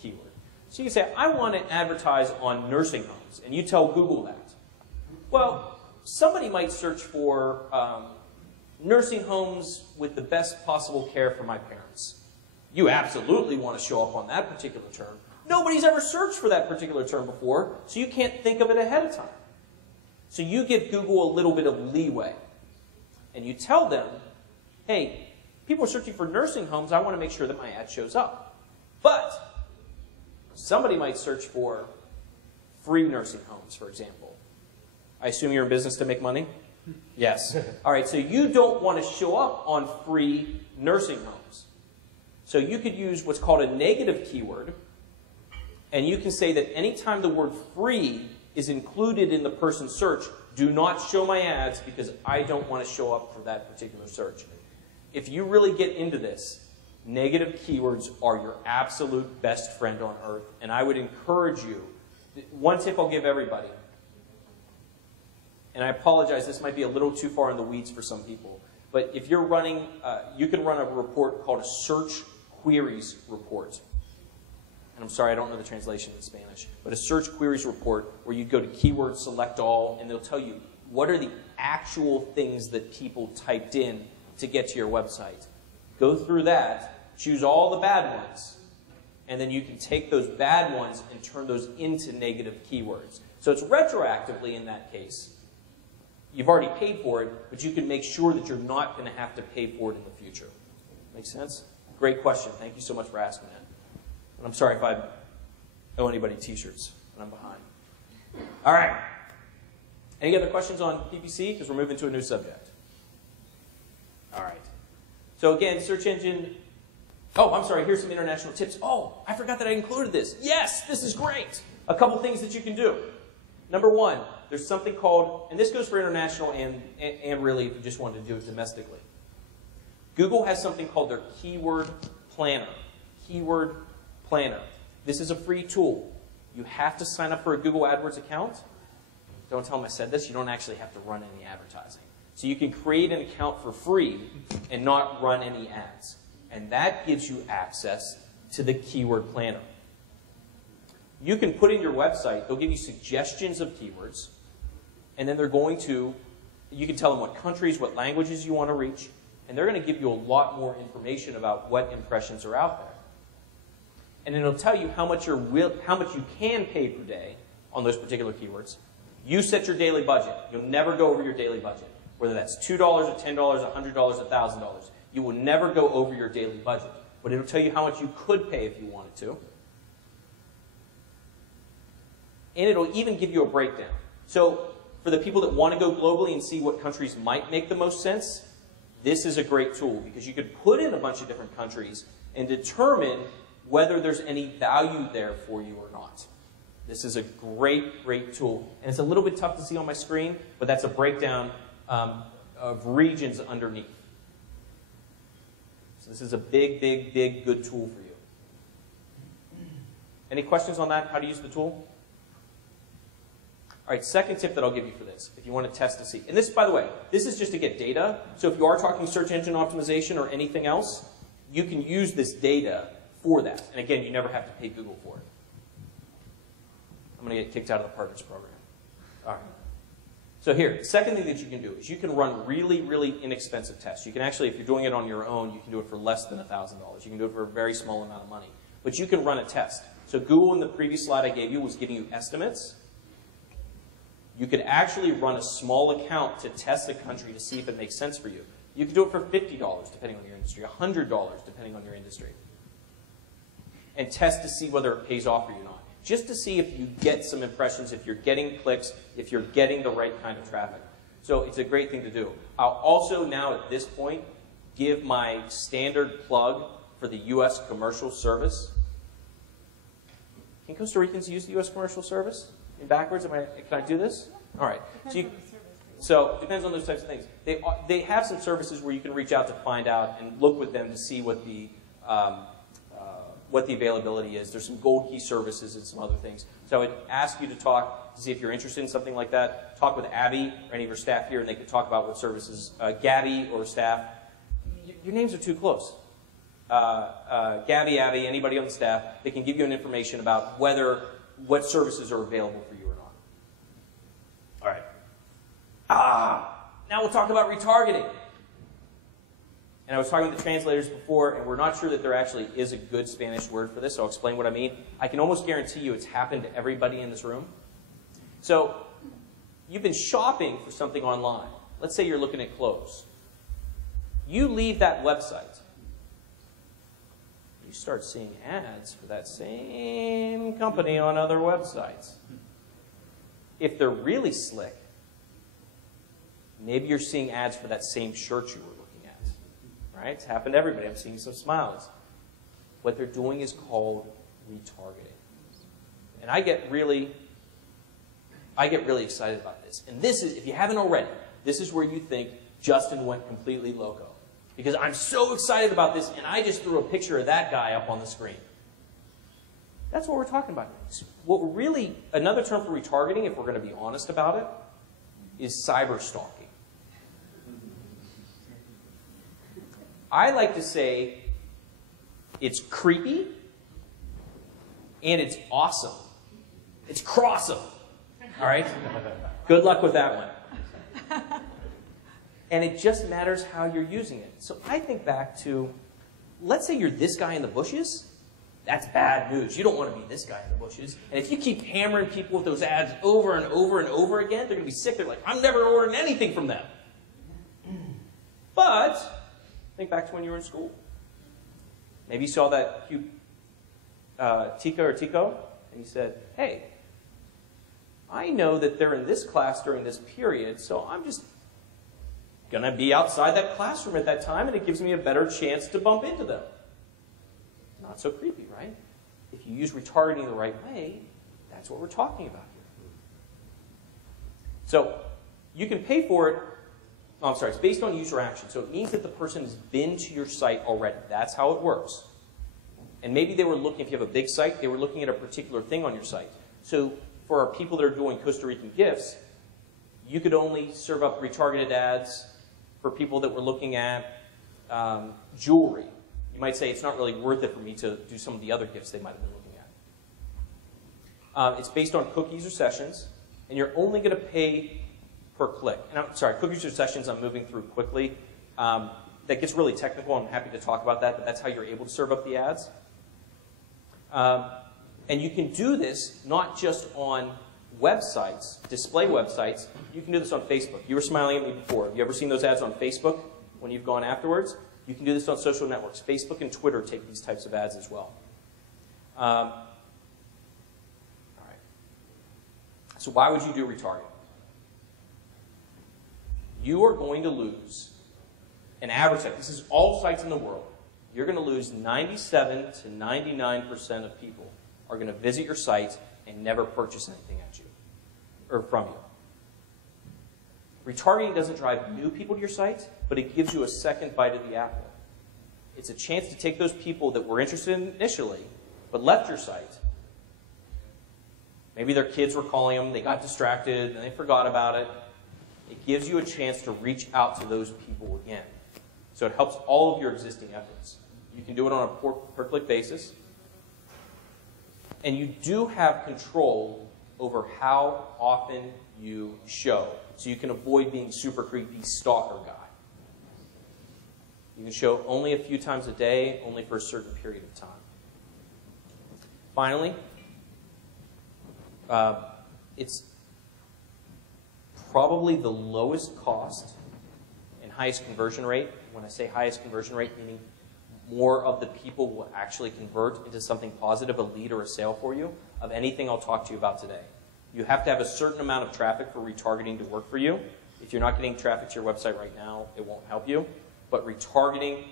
keyword. So you can say, I want to advertise on nursing homes, and you tell Google that. Well, somebody might search for nursing homes with the best possible care for my parents. You absolutely want to show up on that particular term. Nobody's ever searched for that particular term before, so you can't think of it ahead of time. So you give Google a little bit of leeway, and you tell them, hey, people are searching for nursing homes, I want to make sure that my ad shows up. But somebody might search for free nursing homes, for example. I assume you're in business to make money? Yes. All right, so you don't want to show up on free nursing homes. So you could use what's called a negative keyword, and you can say that anytime the word free is included in the person's search, do not show my ads because I don't want to show up for that particular search. If you really get into this, negative keywords are your absolute best friend on earth, and I would encourage you. One tip I'll give everybody, and I apologize, this might be a little too far in the weeds for some people, but if you're running, you can run a report called a search queries report. And I'm sorry, I don't know the translation in Spanish, but a search queries report where you go to keyword select all, and they'll tell you what are the actual things that people typed in to get to your website. Go through that, choose all the bad ones, and then you can take those bad ones and turn those into negative keywords. So it's retroactively in that case. You've already paid for it, but you can make sure that you're not going to have to pay for it in the future. Make sense? Great question. Thank you so much for asking that. And I'm sorry if I owe anybody t-shirts and I'm behind. All right. Any other questions on PPC? Because we're moving to a new subject. All right. So again, search engine. Oh, I'm sorry. Here's some international tips. Oh, I forgot that I included this. Yes, this is great. A couple things that you can do. Number one, there's something called, and this goes for international and really if you just wanted to do it domestically. Google has something called their Keyword Planner. Keyword Planner. This is a free tool. You have to sign up for a Google AdWords account. Don't tell them I said this. You don't actually have to run any advertising. So you can create an account for free and not run any ads. And that gives you access to the Keyword Planner. You can put in your website, they'll give you suggestions of keywords, and then they're going to, you can tell them what countries, what languages you want to reach, and they're going to give you a lot more information about what impressions are out there. And it'll tell you how much you can pay per day on those particular keywords. You set your daily budget. You'll never go over your daily budget. Whether that's $2 or $10, $100, $1,000. You will never go over your daily budget. But it'll tell you how much you could pay if you wanted to. And it'll even give you a breakdown. So for the people that want to go globally and see what countries might make the most sense, this is a great tool because you could put in a bunch of different countries and determine whether there's any value there for you or not. This is a great, great tool. And it's a little bit tough to see on my screen, but that's a breakdown of regions underneath. So this is a big, big, big good tool for you. Any questions on that, how to use the tool? All right, second tip that I'll give you for this, if you want to test to see. And this, by the way, this is just to get data. So if you are talking search engine optimization or anything else, you can use this data for that. And again, you never have to pay Google for it. I'm going to get kicked out of the partners program. All right. So here, the second thing that you can do is you can run really, really inexpensive tests. You can actually, if you're doing it on your own, you can do it for less than $1,000. You can do it for a very small amount of money. But you can run a test. So Google, in the previous slide I gave you, was giving you estimates. You could actually run a small account to test a country to see if it makes sense for you. You could do it for $50, depending on your industry, $100, depending on your industry. And test to see whether it pays off for you or not. Just to see if you get some impressions, if you're getting clicks, if you're getting the right kind of traffic. So it's a great thing to do. I'll also now at this point give my standard plug for the U.S. Commercial Service. Can Costa Ricans use the U.S. Commercial Service? In backwards, can I do this? All right. So it depends on those types of things. They have some services where you can reach out to find out and look with them to see what the availability is. There's some gold key services and some other things. So I would ask you to talk to see if you're interested in something like that. Talk with Abby or any of her staff here, and they can talk about what services. Gabby or staff. Your names are too close. Gabby, Abby, anybody on the staff, they can give you an information about what services are available for you or not. All right. Now we'll talk about retargeting. And I was talking with the translators before, and we're not sure that there actually is a good Spanish word for this, so I'll explain what I mean. I can almost guarantee you it's happened to everybody in this room. So you've been shopping for something online. Let's say you're looking at clothes. You leave that website. You start seeing ads for that same company on other websites. If they're really slick, maybe you're seeing ads for that same shirt you were looking at. Right? It's happened to everybody. I'm seeing some smiles. What they're doing is called retargeting. And I get really excited about this. And this is, if you haven't already, this is where you think Justin went completely loco. Because I'm so excited about this, and I just threw a picture of that guy up on the screen. That's what we're talking about. Another term for retargeting, if we're going to be honest about it, is cyber stalking. I like to say it's creepy and it's awesome. It's crossum. All right? Good luck with that one. And it just matters how you're using it. So I think back to, let's say you're this guy in the bushes. That's bad news. You don't want to be this guy in the bushes. And if you keep hammering people with those ads over and over and over again, they're going to be sick. They're like, I'm never ordering anything from them. But think back to when you were in school. Maybe you saw that cute Tika or Tico, and you said, hey, I know that they're in this class during this period, so I'm just going to be outside that classroom at that time, and it gives me a better chance to bump into them. Not so creepy, right? If you use retargeting the right way, that's what we're talking about here. So you can pay for it. Oh, I'm sorry, it's based on user action. So it means that the person has been to your site already. That's how it works. And maybe they were looking, if you have a big site, they were looking at a particular thing on your site. So for our people that are doing Costa Rican gifts, you could only serve up retargeted ads for people that were looking at jewelry. You might say it's not really worth it for me to do some of the other gifts they might have been looking at. It's based on cookies or sessions, and you're only going to pay per click. And I'm sorry, cookies or sessions I'm moving through quickly. That gets really technical. I'm happy to talk about that, but that's how you're able to serve up the ads. And you can do this not just on websites, display websites. You can do this on Facebook. You were smiling at me before. Have you ever seen those ads on Facebook when you've gone afterwards? You can do this on social networks. Facebook and Twitter take these types of ads as well. All right. So why would you do retargeting? You are going to lose an average site. This is all sites in the world. You're going to lose 97 to 99% of people are going to visit your site and never purchase anything at you or from you. Retargeting doesn't drive new people to your site, but it gives you a second bite of the apple. It's a chance to take those people that were interested initially, but left your site. Maybe their kids were calling them, they got distracted, and they forgot about it. It gives you a chance to reach out to those people again. So it helps all of your existing efforts. You can do it on a per-click basis. And you do have control over how often you show. So you can avoid being super creepy stalker guy. You can show only a few times a day, only for a certain period of time. Finally, it's probably the lowest cost and highest conversion rate. When I say highest conversion rate, meaning more of the people will actually convert into something positive, a lead or a sale for you, of anything I'll talk to you about today. You have to have a certain amount of traffic for retargeting to work for you. If you're not getting traffic to your website right now, it won't help you. But retargeting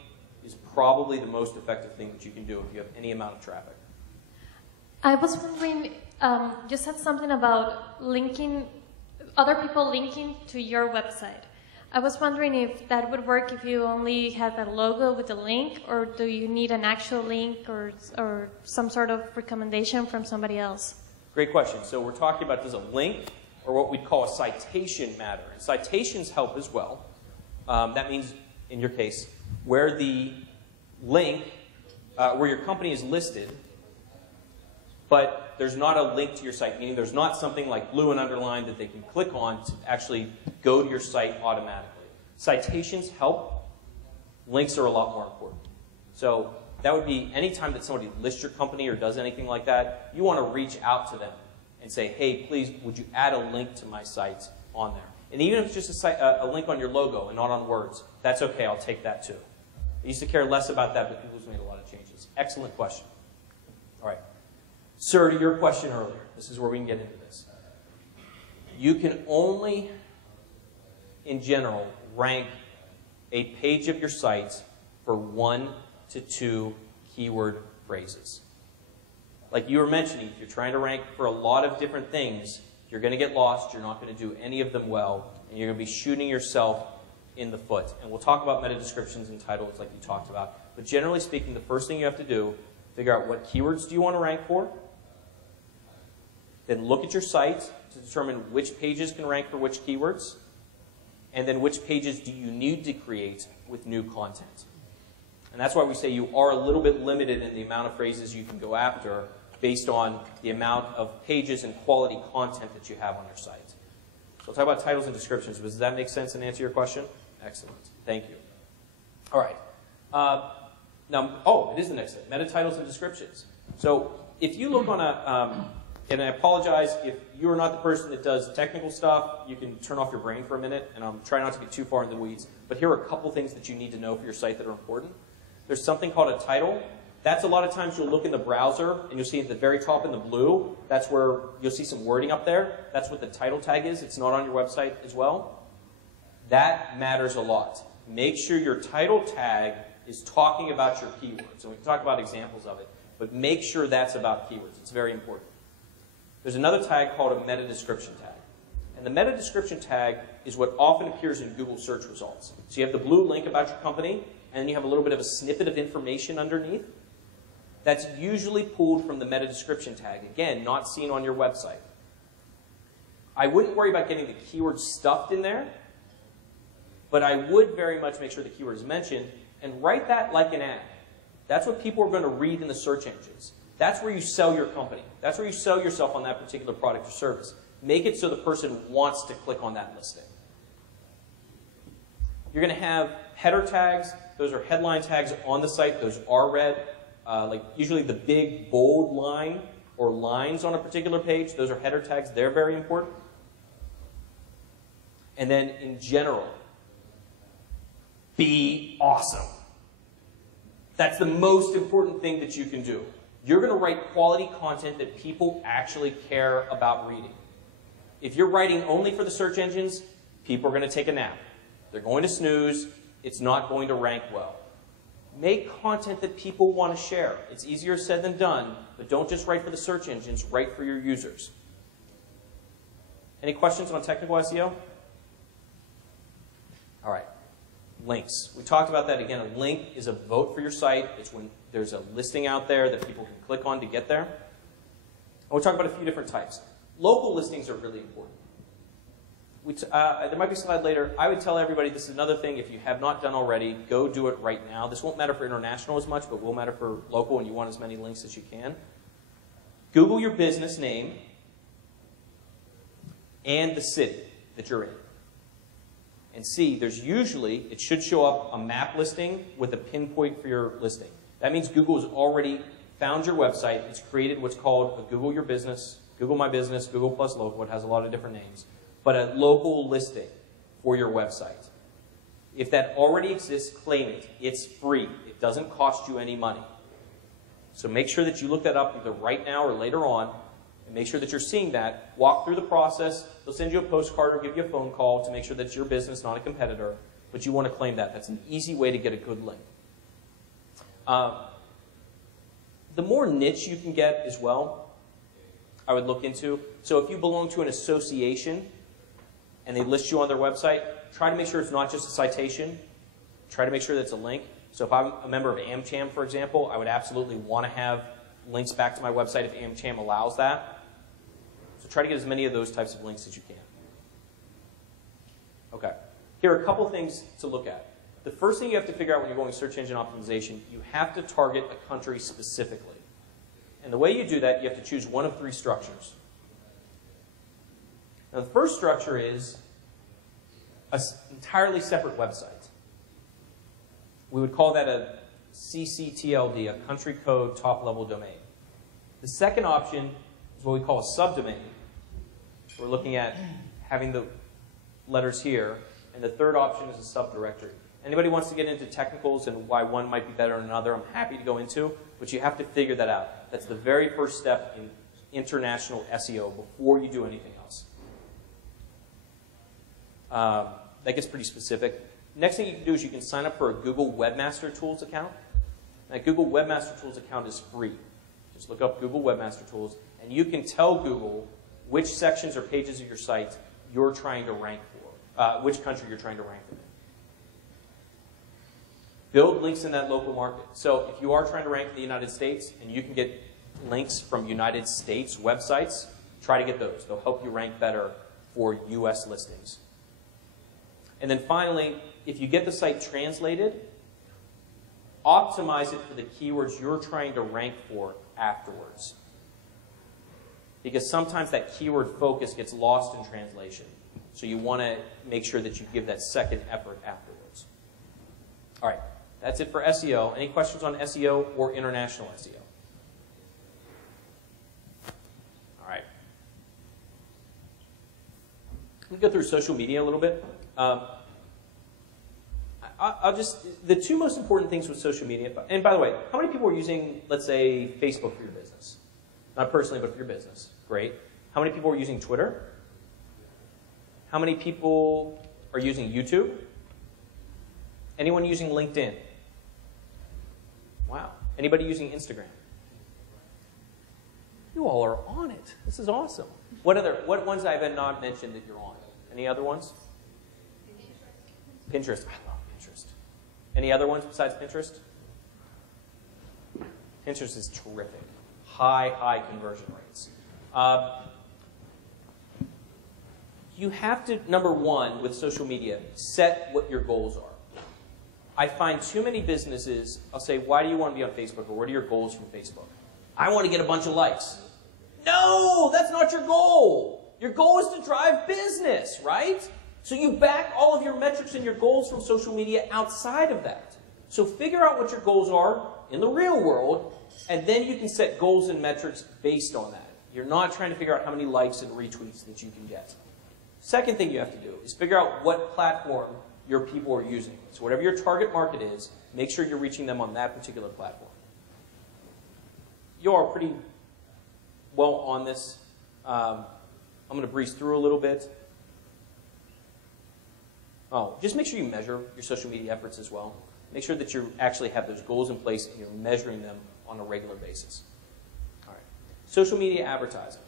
is probably the most effective thing that you can do if you have any amount of traffic. I was wondering, you said something about linking, other people linking to your website. I was wondering if that would work if you only had a logo with a link, or do you need an actual link or some sort of recommendation from somebody else? Great question. So we're talking about, does a link or what we'd call a citation matter? And citations help as well. That means, in your case, where the link, where your company is listed, but there's not a link to your site, meaning there's not something like blue and underlined that they can click on to actually go to your site automatically. Citations help. Links are a lot more important. So that would be any time that somebody lists your company or does anything like that, you want to reach out to them and say, hey, please, would you add a link to my site on there? And even if it's just a link on your logo and not on words, that's okay, I'll take that too. I used to care less about that, but Google's made a lot of changes. Excellent question. All right. Sir, to your question earlier, this is where we can get into this. You can only, in general, rank a page of your site for 1 to 2 keyword phrases. Like you were mentioning, if you're trying to rank for a lot of different things, you're going to get lost, you're not going to do any of them well, and you're going to be shooting yourself in the foot. And we'll talk about meta descriptions and titles like you talked about. But generally speaking, the first thing you have to do, figure out what keywords do you want to rank for, then look at your site to determine which pages can rank for which keywords, and then which pages do you need to create with new content. And that's why we say you are a little bit limited in the amount of phrases you can go after based on the amount of pages and quality content that you have on your site. So we'll talk about titles and descriptions. Does that make sense and answer your question? Excellent. Thank you. All right. Now, it is the next step, meta titles and descriptions. So if you look on a, and I apologize if you're not the person that does technical stuff, you can turn off your brain for a minute, and I'm trying not to get too far in the weeds. But here are a couple things that you need to know for your site that are important. There's something called a title. That's a lot of times you'll look in the browser, and you'll see at the very top in the blue, that's where you'll see some wording up there. That's what the title tag is. It's not on your website as well. That matters a lot. Make sure your title tag is talking about your keywords. And we can talk about examples of it, but make sure that's about keywords. It's very important. There's another tag called a meta description tag. And the meta description tag is what often appears in Google search results. So you have the blue link about your company, and then you have a little bit of a snippet of information underneath. That's usually pulled from the meta description tag. Again, not seen on your website. I wouldn't worry about getting the keyword stuffed in there, but I would very much make sure the keyword is mentioned and write that like an ad. That's what people are going to read in the search engines. That's where you sell your company. That's where you sell yourself on that particular product or service. Make it so the person wants to click on that listing. You're going to have header tags. Those are headline tags on the site. Those are read. Like usually the big bold line or lines on a particular page, those are header tags. They're very important. And then in general, be awesome. That's the most important thing that you can do. You're going to write quality content that people actually care about reading. If you're writing only for the search engines, people are going to take a nap. They're going to snooze. It's not going to rank well. Make content that people want to share. It's easier said than done, but don't just write for the search engines, write for your users. Any questions on technical SEO? All right. Links. We talked about that again. A link is a vote for your site. It's when there's a listing out there that people can click on to get there. And we'll talk about a few different types. Local listings are really important. There might be a slide later. I would tell everybody this is another thing. If you have not done already, go do it right now. This won't matter for international as much, but will matter for local, and you want as many links as you can. Google your business name and the city that you're in. And see, there's usually, it should show up a map listing with a pinpoint for your listing. That means Google has already found your website. It's created what's called a Google Your Business, Google My Business, Google Plus Local. It has a lot of different names. But a local listing for your website. If that already exists, claim it. It's free. It doesn't cost you any money. So make sure that you look that up either right now or later on And make sure that you're seeing that. Walk through the process. They'll send you a postcard or give you a phone call to make sure that it's your business, not a competitor. But you want to claim that. That's an easy way to get a good link. The more niche you can get as well, I would look into. So if you belong to an association and they list you on their website, try to make sure it's not just a citation. Try to make sure that it's a link. So if I'm a member of AmCham, for example, I would absolutely want to have links back to my website if AmCham allows that. So try to get as many of those types of links as you can. Okay. Here are a couple things to look at. The first thing you have to figure out when you're going search engine optimization, you have to target a country specifically. And the way you do that, you have to choose one of three structures. Now, the first structure is an entirely separate website. We would call that a CCTLD, a country code top-level domain. The second option is what we call a subdomain. We're looking at having the letters here. And the third option is a subdirectory. Anybody wants to get into technicals and why one might be better than another, I'm happy to go into, but you have to figure that out. That's the very first step in international SEO before you do anything else. That gets pretty specific. Next thing you can do is you can sign up for a Google Webmaster Tools account. That Google Webmaster Tools account is free. Just look up Google Webmaster Tools, and you can tell Google which sections or pages of your site you're trying to rank for, which country you're trying to rank them in. Build links in that local market. So if you are trying to rank in the United States and you can get links from United States websites, try to get those. They'll help you rank better for US listings. And then finally, if you get the site translated, optimize it for the keywords you're trying to rank for afterwards. Because sometimes that keyword focus gets lost in translation. So you want to make sure that you give that second effort afterwards. All right, that's it for SEO. Any questions on SEO or international SEO? All right. Let me go through social media a little bit. I'll just, the two most important things with social media, and by the way, how many people are using, let's say, Facebook for your business? Not personally, but for your business. Great. How many people are using Twitter? How many people are using YouTube? Anyone using LinkedIn? Wow. Anybody using Instagram? You all are on it. This is awesome. What ones I have not mentioned that you're on? Any other ones? Pinterest. I love Pinterest. Any other ones besides Pinterest? Pinterest is terrific. High conversion rates. You have to, number one, with social media, set what your goals are. I find too many businesses, I'll say, why do you want to be on Facebook, or what are your goals from Facebook? I want to get a bunch of likes. No, that's not your goal. Your goal is to drive business, right? So you back all of your metrics and your goals from social media outside of that. So figure out what your goals are in the real world, and then you can set goals and metrics based on that. You're not trying to figure out how many likes and retweets that you can get. Second thing you have to do is figure out what platform your people are using. So whatever your target market is, make sure you're reaching them on that particular platform. You are pretty well on this. I'm going to breeze through a little bit. Oh, just make sure you measure your social media efforts as well. Make sure that you actually have those goals in place and you're measuring them on a regular basis. All right. Social media advertising.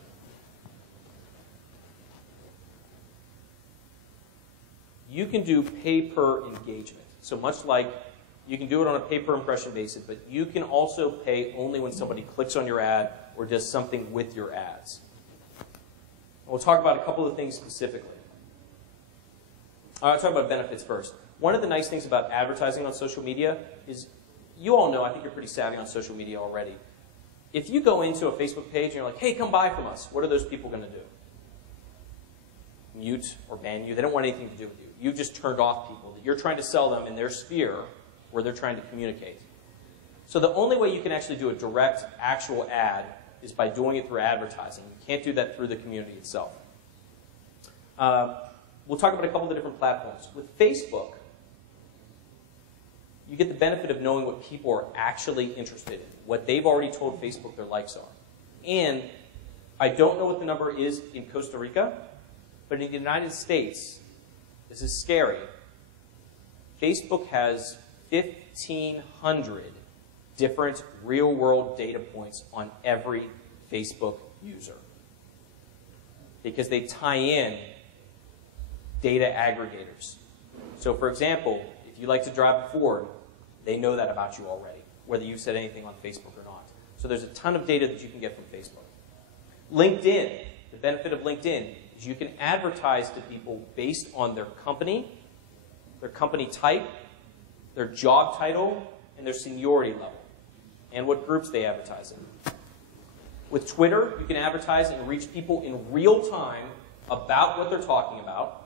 You can do pay-per-engagement. So much like you can do it on a pay-per-impression basis, but you can also pay only when somebody clicks on your ad or does something with your ads. We'll talk about a couple of things specifically. I'll talk about benefits first. One of the nice things about advertising on social media is, you all know, I think you're pretty savvy on social media already. If you go into a Facebook page and you're like, hey, come buy from us, what are those people going to do? Mute or ban you. They don't want anything to do with you. You've just turned off people that you're trying to sell them in their sphere where they're trying to communicate. So the only way you can actually do a direct, actual ad is by doing it through advertising. You can't do that through the community itself. We'll talk about a couple of different platforms. With Facebook, you get the benefit of knowing what people are actually interested in, what they've already told Facebook their likes are. And I don't know what the number is in Costa Rica, but in the United States, this is scary. Facebook has 1,500 different real-world data points on every Facebook user, because they tie in data aggregators. So for example, if you like to drive a Ford, they know that about you already, whether you've said anything on Facebook or not. So there's a ton of data that you can get from Facebook. LinkedIn, the benefit of LinkedIn is you can advertise to people based on their company type, their job title, and their seniority level, and what groups they advertise in. With Twitter, you can advertise and reach people in real time about what they're talking about.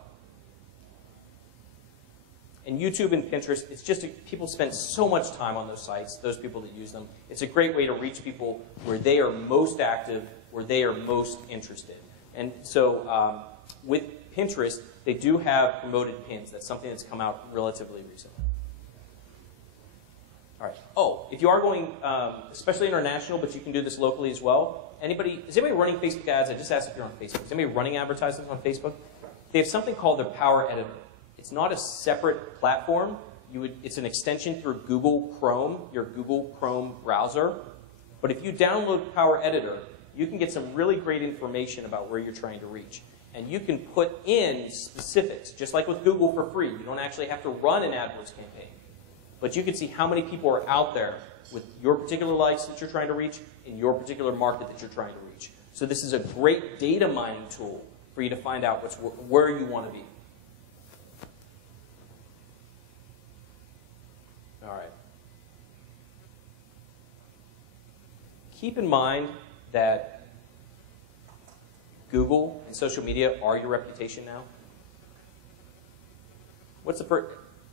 And YouTube and Pinterest, it's just people spend so much time on those sites, those people that use them. It's a great way to reach people where they are most active, where they are most interested. And so with Pinterest, they do have promoted pins. That's something that's come out relatively recently. All right. Oh, if you are going, especially international, but you can do this locally as well. Is anybody running Facebook ads? I just asked if you're on Facebook. Is anybody running advertisements on Facebook? They have something called their Power Editor. It's not a separate platform. It's an extension through Google Chrome, your Google Chrome browser. But if you download Power Editor, you can get some really great information about where you're trying to reach. And you can put in specifics, just like with Google for free. You don't actually have to run an AdWords campaign. But you can see how many people are out there with your particular likes that you're trying to reach in your particular market that you're trying to reach. So this is a great data mining tool for you to find out where you want to be. All right. Keep in mind that Google and social media are your reputation now.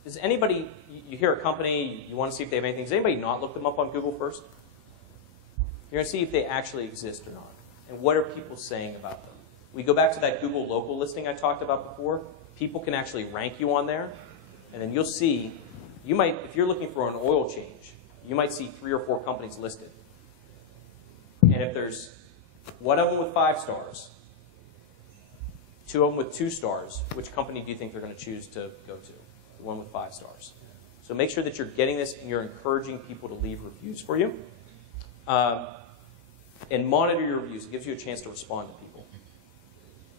Does anybody, you hear a company, you want to see if they have anything, does anybody not look them up on Google first? You're going to see if they actually exist or not. And what are people saying about them? We go back to that Google local listing I talked about before. People can actually rank you on there. And then you'll see, if you're looking for an oil change, you might see 3 or 4 companies listed. And if there's one of them with 5 stars, 2 of them with 2 stars, which company do you think they're going to choose to go to? The one with 5 stars. So make sure that you're getting this and you're encouraging people to leave reviews for you. And monitor your reviews. It gives you a chance to respond to people.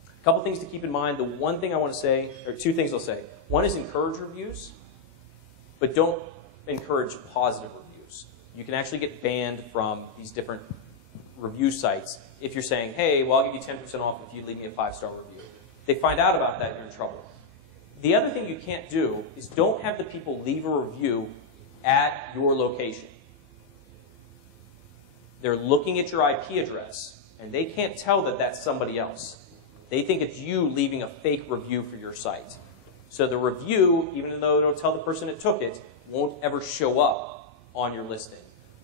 A couple things to keep in mind. The one thing I want to say, or 2 things I'll say. One is encourage reviews, but don't encourage positive reviews. You can actually get banned from these different review sites if you're saying, hey, well, I'll give you 10% off if you leave me a 5-star review. If they find out about that, you're in trouble. The other thing you can't do is don't have the people leave a review at your location. They're looking at your IP address, and they can't tell that that's somebody else. They think it's you leaving a fake review for your site. So the review, even though it'll tell the person that took it, won't ever show up on your listing.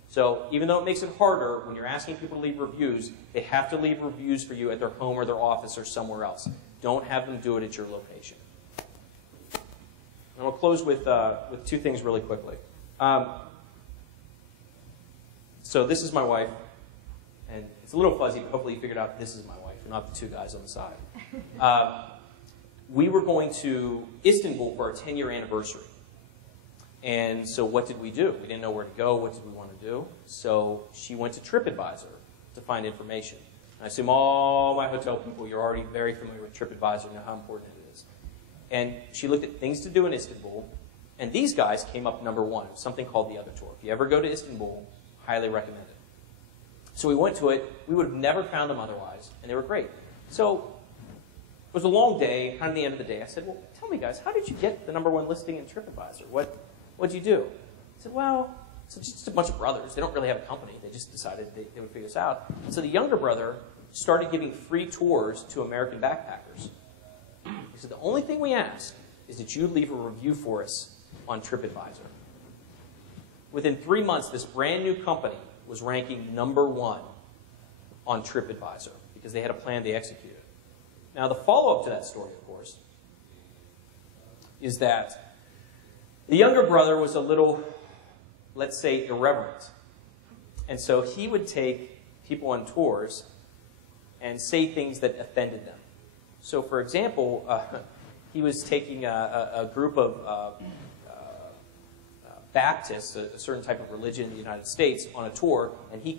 So even though it makes it harder, when you're asking people to leave reviews, they have to leave reviews for you at their home or their office or somewhere else. Don't have them do it at your location. And I'll close with 2 things really quickly. So this is my wife, and it's a little fuzzy, but hopefully you figured out this is my wife, and not the 2 guys on the side. We were going to Istanbul for our 10-year anniversary. And so what did we do? We didn't know where to go. What did we want to do? So she went to TripAdvisor to find information. And I assume all my hotel people, you're already very familiar with TripAdvisor, know how important it is. And she looked at things to do in Istanbul, and these guys came up number 1, something called The Other Tour. If you ever go to Istanbul, highly recommend it. So we went to it. We would have never found them otherwise, and they were great. So it was a long day, kind of the end of the day. I said, well, tell me, guys, how did you get the number 1 listing in TripAdvisor? What'd you do? I said, well, it's just a bunch of brothers. They don't really have a company. They just decided they would figure this out. And so the younger brother started giving free tours to American backpackers. He said, the only thing we ask is that you leave a review for us on TripAdvisor. Within 3 months, this brand new company was ranking number 1 on TripAdvisor because they had a plan they executed. Now, the follow-up to that story, of course, is that the younger brother was a little, let's say, irreverent. And so he would take people on tours and say things that offended them. So, for example, he was taking a group of Baptists, a certain type of religion in the United States, on a tour, and he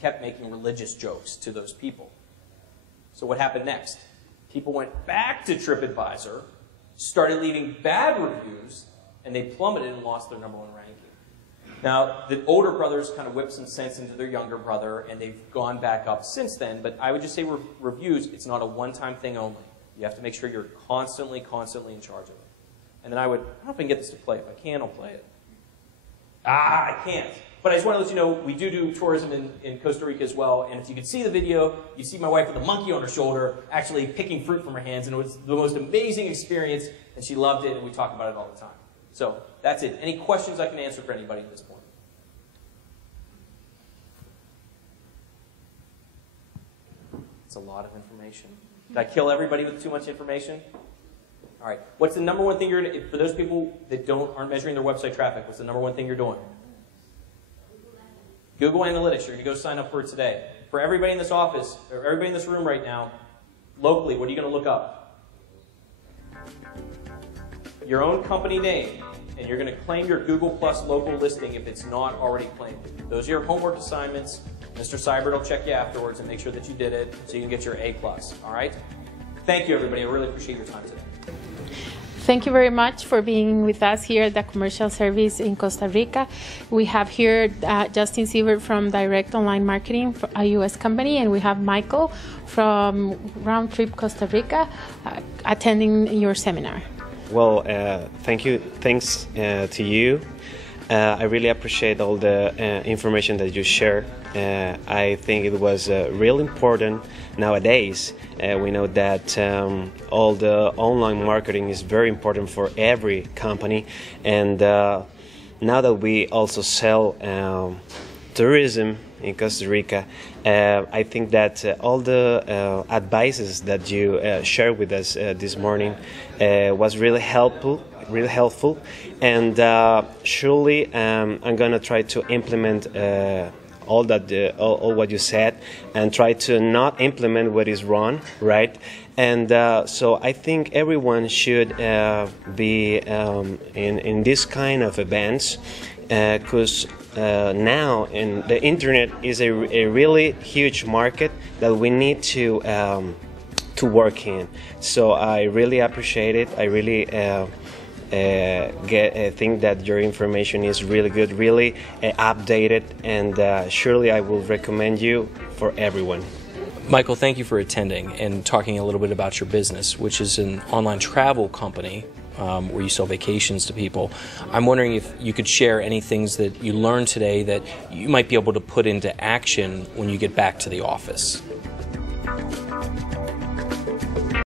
kept making religious jokes to those people. So what happened next? People went back to TripAdvisor, started leaving bad reviews, and they plummeted and lost their #1 ranking. Now, the older brothers kind of whipped some sense into their younger brother, and they've gone back up since then. But I would just say reviews, it's not a one-time thing only. You have to make sure you're constantly in charge of it. And then I don't know if I can get this to play. If I can, I'll play it. I can't. But I just want to let you know, we do tourism in Costa Rica as well. And if you can see the video, you see my wife with a monkey on her shoulder, actually picking fruit from her hands. And it was the most amazing experience, and she loved it, and we talk about it all the time. So that's it. Any questions I can answer for anybody at this point? It's a lot of information. Did I kill everybody with too much information? All right. What's the #1 thing you're going to, for those people that aren't measuring their website traffic, what's the #1 thing you're doing? Google Analytics. You're going to go sign up for it today. For everybody in this office, or everybody in this room right now, locally, what are you going to look up? Your own company name, and you're going to claim your Google Plus local listing if it's not already claimed. Those are your homework assignments. Mr. Seibert will check you afterwards and make sure that you did it so you can get your A+. All right? Thank you, everybody. I really appreciate your time today. Thank you very much for being with us here at the commercial service in Costa Rica. We have here Justin Siebert from Direct Online Marketing, a U.S. company, and we have Michael from Round Trip Costa Rica attending your seminar. Well, thanks to you. I really appreciate all the information that you shared. I think it was really important nowadays. We know that all the online marketing is very important for every company, and now that we also sell tourism in Costa Rica, I think that all the advices that you shared with us this morning was really helpful, and surely I'm gonna try to implement all what you said, and try to not implement what is wrong, right? And so I think everyone should be in this kind of events, because now the internet is a really huge market that we need to work in. So I really appreciate it. I really think that your information is really good, really updated, and surely I will recommend you for everyone. Michael, thank you for attending and talking a little bit about your business, which is an online travel company where you sell vacations to people. I'm wondering if you could share any things that you learned today that you might be able to put into action when you get back to the office.